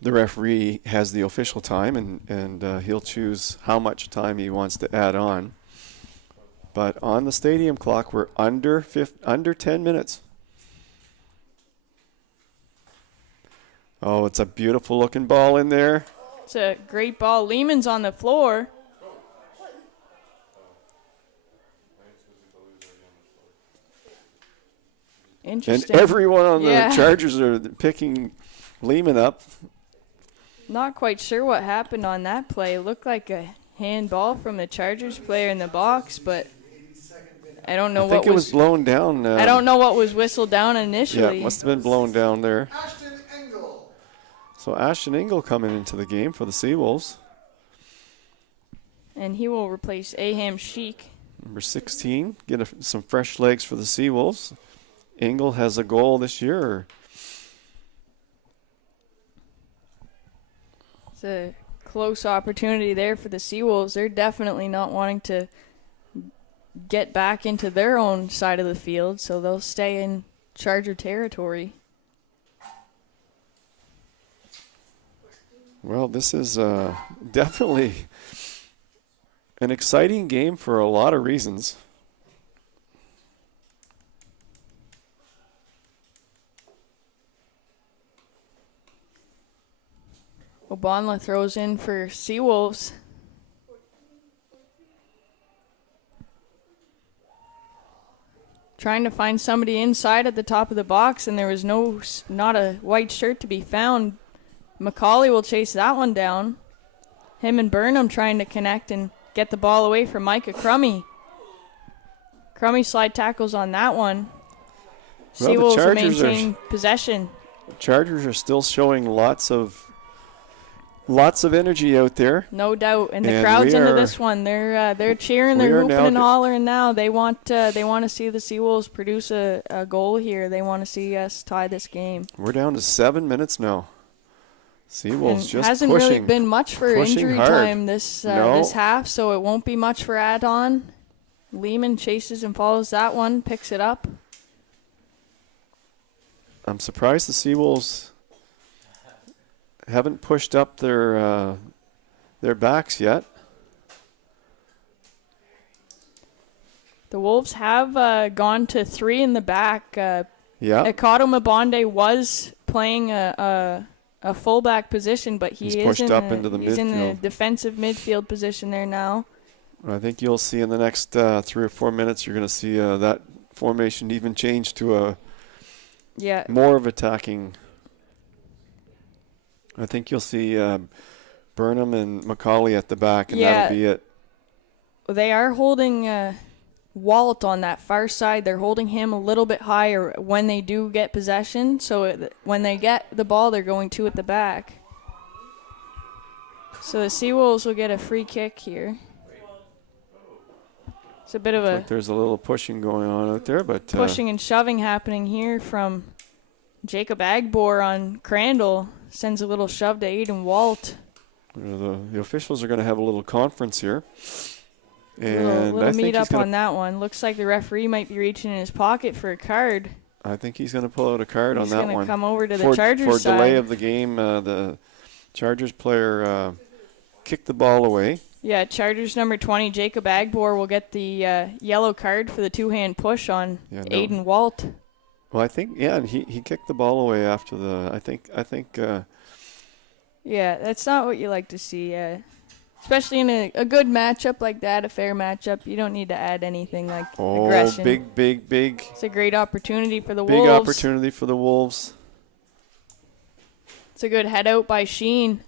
the referee has the official time, and he'll choose how much time he wants to add on. But on the stadium clock, we're under 10 minutes. Oh, it's a beautiful looking ball in there. It's a great ball. Lehman's on the floor. Interesting. And everyone on the Chargers are picking Lehman up. Not quite sure what happened on that play. It looked like a handball from the Chargers player in the box, but I don't know I think it was blown down. I don't know what was whistled down initially. Yeah, it must have been blown down there. Ashton Engel. So Ashton Engel coming into the game for the Seawolves. And he will replace Aham Sheik. Number 16, get some fresh legs for the Seawolves. Engel has a goal this year. It's a close opportunity there for the Seawolves. They're definitely not wanting to get back into their own side of the field, so they'll stay in Charger territory. Well, this is definitely an exciting game for a lot of reasons. Obonla throws in for Seawolves. Trying to find somebody inside at the top of the box, and there was not a white shirt to be found. McCauley will chase that one down. Him and Burnham trying to connect and get the ball away from Micah Crummy. Crummy slide tackles on that one. Well, Seawolves will maintain possession. The Chargers are still showing lots of energy out there. No doubt, and the crowd's into this one. They're cheering, they're hooping and hollering now. They want to see the Seawolves produce a goal here. They want to see us tie this game. We're down to 7 minutes now. Seawolves just hasn't pushing, really been much for injury hard. time this half, so it won't be much for add-on. Lehman chases and follows that one, picks it up. I'm surprised the Seawolves haven't pushed up their backs yet. The Wolves have gone to 3 in the back. Yeah. Ekado Mabonde was playing a fullback position, but He's pushed up into the he's in the midfield. defensive midfield position there now. I think you'll see in the next 3 or 4 minutes, you're going to see that formation even change to a more of attacking. I think you'll see Burnham and Macaulay at the back, and that'll be it. They are holding Walt on that far side. They're holding him a little bit higher when they do get possession. So when they get the ball, they're going 2 at the back. So the Seawolves will get a free kick here. It's a bit of Like there's a little pushing going on out there, but pushing and shoving happening here from Jacob Agbor on Crandall. Sends a little shove to Aiden Walt. the officials are going to have a little conference here. And little I meet up on that one. Looks like the referee might be reaching in his pocket for a card. I think he's going to pull out a card on that one. He's going to come over to the Chargers for side. delay of the game, the Chargers player kicked the ball away. Yeah, Chargers number 20, Jacob Agbor, will get the yellow card for the two-hand push on Aiden Walt. Well, I think, and he kicked the ball away after the, I think. Yeah, that's not what you like to see. Especially in a good matchup like that, a fair matchup, you don't need to add anything like aggression. Big. It's a great opportunity for the Wolves. Big opportunity for the Wolves. It's a good head out by Sheen.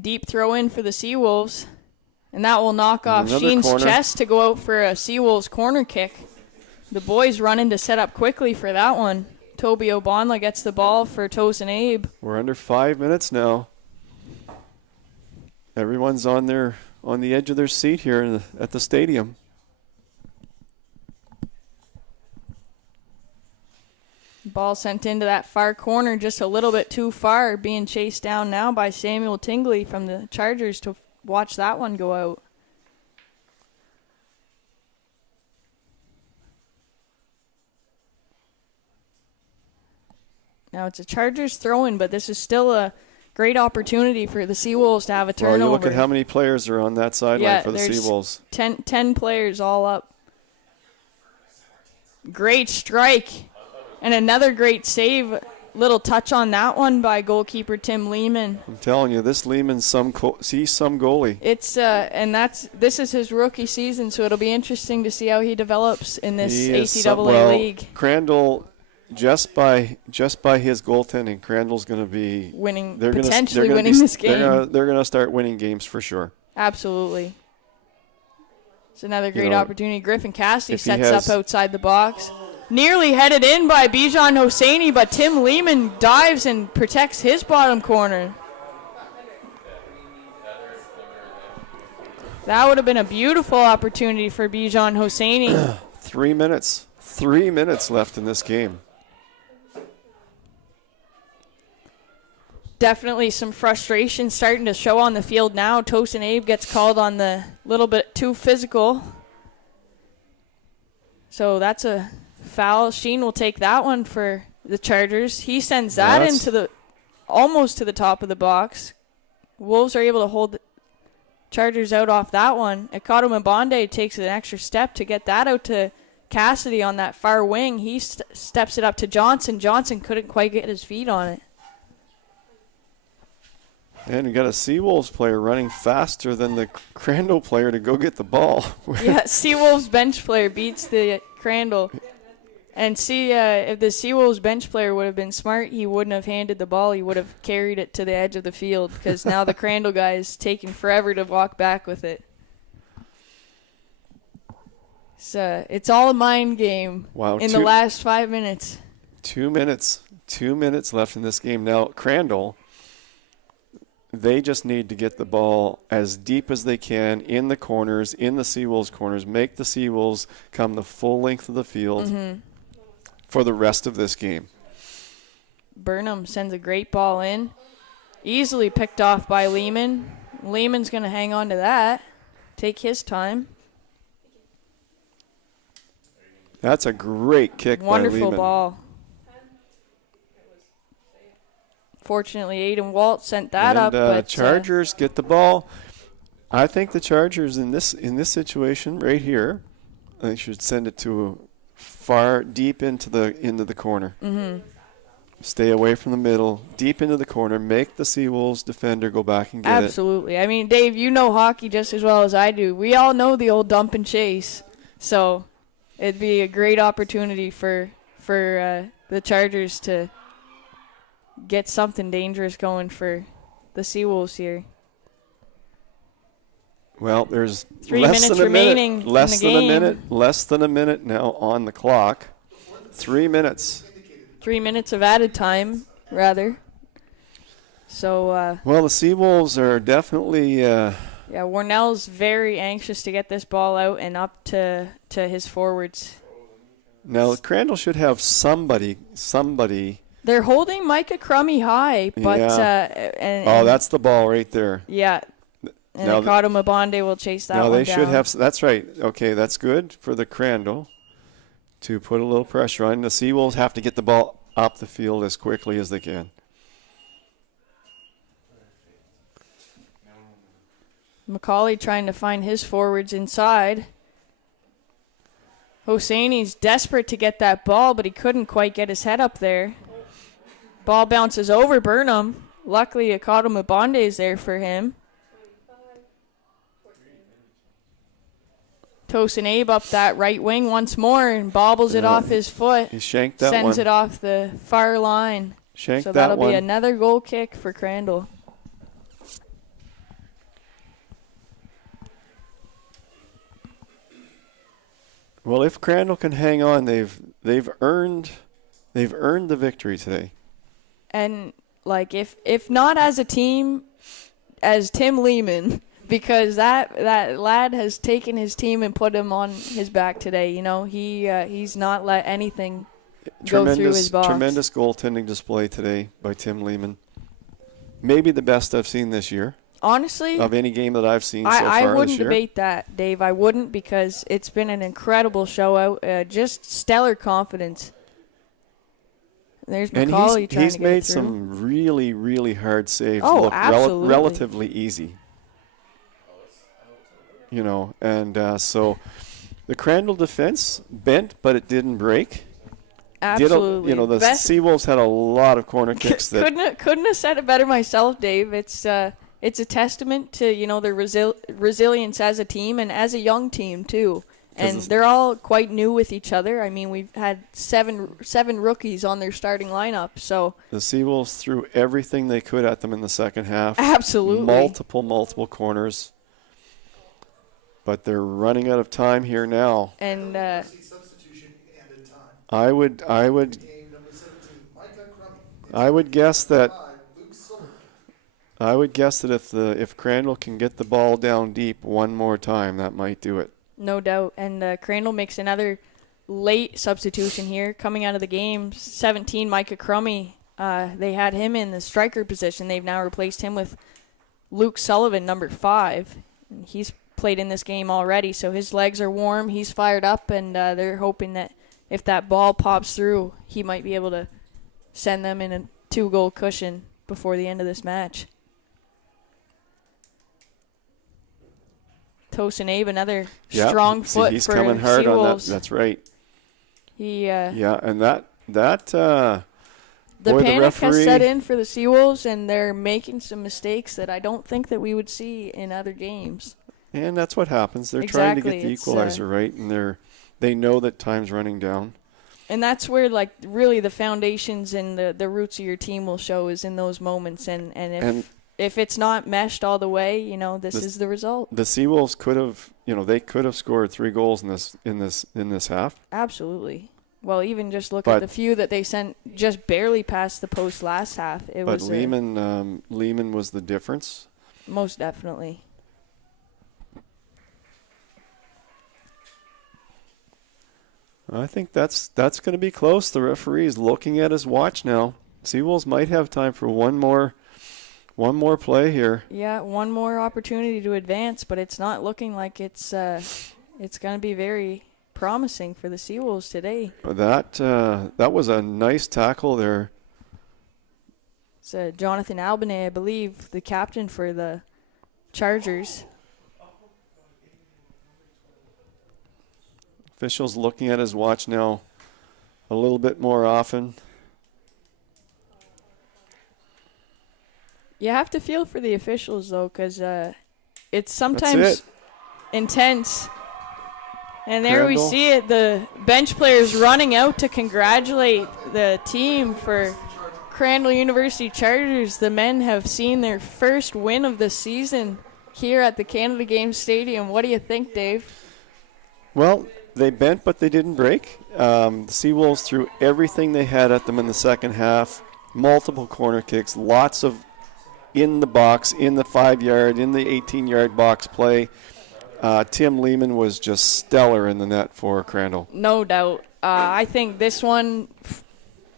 Deep throw in for the Seawolves. And that will knock off Sheen's chest to go out for a Seawolves corner kick. The boys run in to set up quickly for that one. Toby O'Bonla gets the ball for Tosin Abe. We're under 5 minutes now. Everyone's on the edge of their seat here at the stadium. Ball sent into that far corner just a little bit too far, being chased down now by Samuel Tingley from the Chargers to watch that one go out. Now it's a Chargers throw-in, but this is still a great opportunity for the Seawolves to have a turnover. Well, you look at how many players are on that sideline for the Seawolves. 10 players all up. Great strike. And another great save. Little touch on that one by goalkeeper Tim Lehman. I'm telling you, this Lehman's some goalie. It's this is his rookie season, so it'll be interesting to see how he develops in this ACAA league. Crandall, just by his goaltending, Crandall's going to be winning. Potentially winning this game. They're going to start winning games for sure. Absolutely. It's another great opportunity. Griffin Cassidy sets up outside the box. Nearly headed in by Bijan Hosseini, but Tim Lehman dives and protects his bottom corner. That would have been a beautiful opportunity for Bijan Hosseini. 3 minutes. 3 minutes left in this game. Definitely some frustration starting to show on the field now. Tosin Abe gets called on the little bit too physical. So that's a foul. Sheen will take that one for the Chargers. He sends that into almost to the top of the box. Wolves are able to hold the Chargers out off that one. Ekado Mabonde takes an extra step to get that out to Cassidy on that far wing. He steps it up to Johnson. Johnson couldn't quite get his feet on it. And you got a Seawolves player running faster than the Crandall player to go get the ball. Yeah, Seawolves bench player beats the Crandall. And if the Seawolves bench player would have been smart, he wouldn't have handed the ball. He would have carried it to the edge of the field because now the Crandall guy is taking forever to walk back with it. So it's all a mind game in the last 5 minutes. 2 minutes. 2 minutes left in this game. Now, Crandall, they just need to get the ball as deep as they can in the corners, in the Seawolves corners, make the Seawolves come the full length of the field for the rest of this game. Burnham sends a great ball in. Easily picked off by Lehman. Lehman's going to hang on to that, take his time. That's a great kick by Wonderful Lehman. ball. Fortunately, Aiden Walt sent that up. But Chargers get the ball. I think the Chargers in this situation right here, they should send it to far deep into the corner. Mm-hmm. Stay away from the middle, deep into the corner. Make the Seawolves defender go back and get it. Absolutely. I mean, Dave, you know hockey just as well as I do. We all know the old dump and chase. So it'd be a great opportunity for the Chargers to get something dangerous going for the Seawolves here. Well, there's 3 less minutes than a remaining minute, less in the than game. a minute, less than a minute now on the clock. 3 minutes. 3 minutes of added time, rather. So, Well, the Seawolves are definitely. yeah, Warnell's very anxious to get this ball out and up to his forwards. Now, Crandall should have somebody. They're holding Micah Crummy high, but Oh, that's the ball right there. yeah. And Now Ricardo Mabonde will chase that Now one they down. should have. That's right. Okay, that's good for the Crandall to put a little pressure on. The Seawolves have to get the ball up the field as quickly as they can. Macaulay trying to find his forwards inside. Hosseini's desperate to get that ball, but he couldn't quite get his head up there. Ball bounces over Burnham. Luckily, Ricardo Mabonde is there for him. Tosin Abe up that right wing once more and bobbles it off his foot. He shanked that Sends one. it off the far line. Shanked So that that'll one. be another goal kick for Crandall. Well, if Crandall can hang on, they've earned the victory today. And like if not as a team, as Tim Lehman, because that lad has taken his team and put him on his back today. You know, he's not let anything go through his box. Tremendous goaltending display today by Tim Lehman. Maybe the best I've seen this year. Honestly, Of any game that I've seen so I far this year. wouldn't debate that, Dave. I wouldn't, because it's been an incredible show out. Just stellar confidence. There's And Macaulay trying he's to get made it through. some really, really hard saves Oh, look absolutely. relatively easy. You know, and so the Crandall defense bent, but it didn't break. Absolutely. The Best- Seawolves had a lot of corner kicks that couldn't have said it better myself, Dave. It's a testament to their resilience as a team and as a young team too. And they're all quite new with each other. I mean, we've had seven rookies on their starting lineup. So the Seawolves threw everything they could at them in the second half. absolutely, Multiple corners. But they're running out of time here now. and Substitution and in time. I would Game number 17, Micah Crummy. I would guess that 5, Luke Sullivan. if Crandall can get the ball down deep one more time, that might do it. no doubt. And Crandall makes another late substitution here coming out of the game. 17, Micah Crummy. They had him in the striker position. They've now replaced him with Luke Sullivan, number 5. And he's played in this game already, so his legs are warm. He's fired up, and they're hoping that if that ball pops through, he might be able to send them in a 2-goal cushion before the end of this match. Tosin Abe, another strong foot he's for coming hard on that. Seawolves. That's right. He Yeah, and that the boy, panic the has referee, set in for the Seawolves, and they're making some mistakes that I don't think that we would see in other games. and that's what happens. They're trying to Exactly, get the it's, equalizer right, and they know that time's running down. And that's where, like, really the foundations and the roots of your team will show is in those moments. And if it's not meshed all the way, this is the result. The Seawolves could have, they could have scored 3 goals in this half. Absolutely. Well, even just look But- at the few that they sent just barely past the post last half. It But was Lehman was the difference. most definitely. I think that's going to be close. The referee is looking at his watch now. Seawolves might have time for one more One more play here. Yeah, one more opportunity to advance, but it's not looking like it's going to be very promising for the Seawolves today. That was a nice tackle there. It's Jonathan Albanese, I believe, the captain for the Chargers. Officials looking at his watch now a little bit more often. You have to feel for the officials, though, because it's sometimes intense. And there we Crandall. see it, the bench players running out to congratulate the team for Crandall University Chargers. The men have seen their first win of the season here at the Canada Games Stadium. What do you think, Dave? Well, they bent, but they didn't break. The Seawolves threw everything they had at them in the second half. Multiple corner kicks, lots of in the box, in the 5-yard, in the 18-yard box play. Tim Lehman was just stellar in the net for Crandall. No doubt. I think this one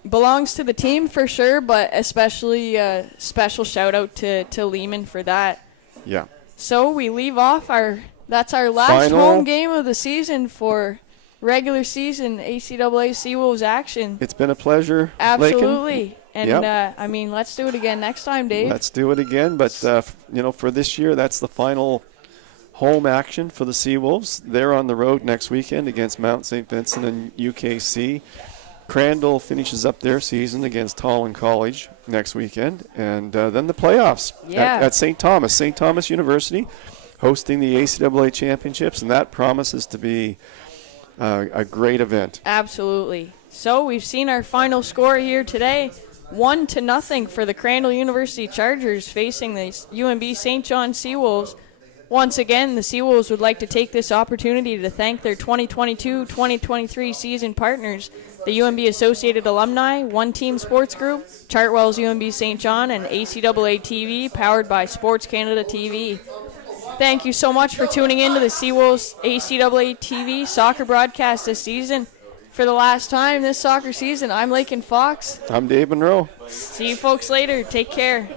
belongs to the team for sure, but especially a special shout-out to Lehman for that. Yeah. So we leave off that's our last Final home game of the season for regular season ACAA Seawolves action. It's been a pleasure, Absolutely. Lakin. And, Yep. Let's do it again next time, Dave. Let's do it again. But, for this year, that's the final home action for the Seawolves. They're on the road next weekend against Mount St. Vincent and UKC. Crandall finishes up their season against Holland College next weekend. And then the playoffs at St. Thomas University, hosting the ACAA Championships. And that promises to be a great event. Absolutely. So we've seen our final score here today. 1-0 for the Crandall University Chargers facing the UNB St. John Seawolves. Once again, the Seawolves would like to take this opportunity to thank their 2022-2023 season partners, the UNB Associated Alumni, One Team Sports Group, Chartwell's UNB St. John, and ACAA TV, powered by Sports Canada TV. Thank you so much for tuning in to the Seawolves ACAA TV soccer broadcast this season. For the last time this soccer season, I'm Lakin Fox. I'm Dave Monroe. See you folks later. Take care.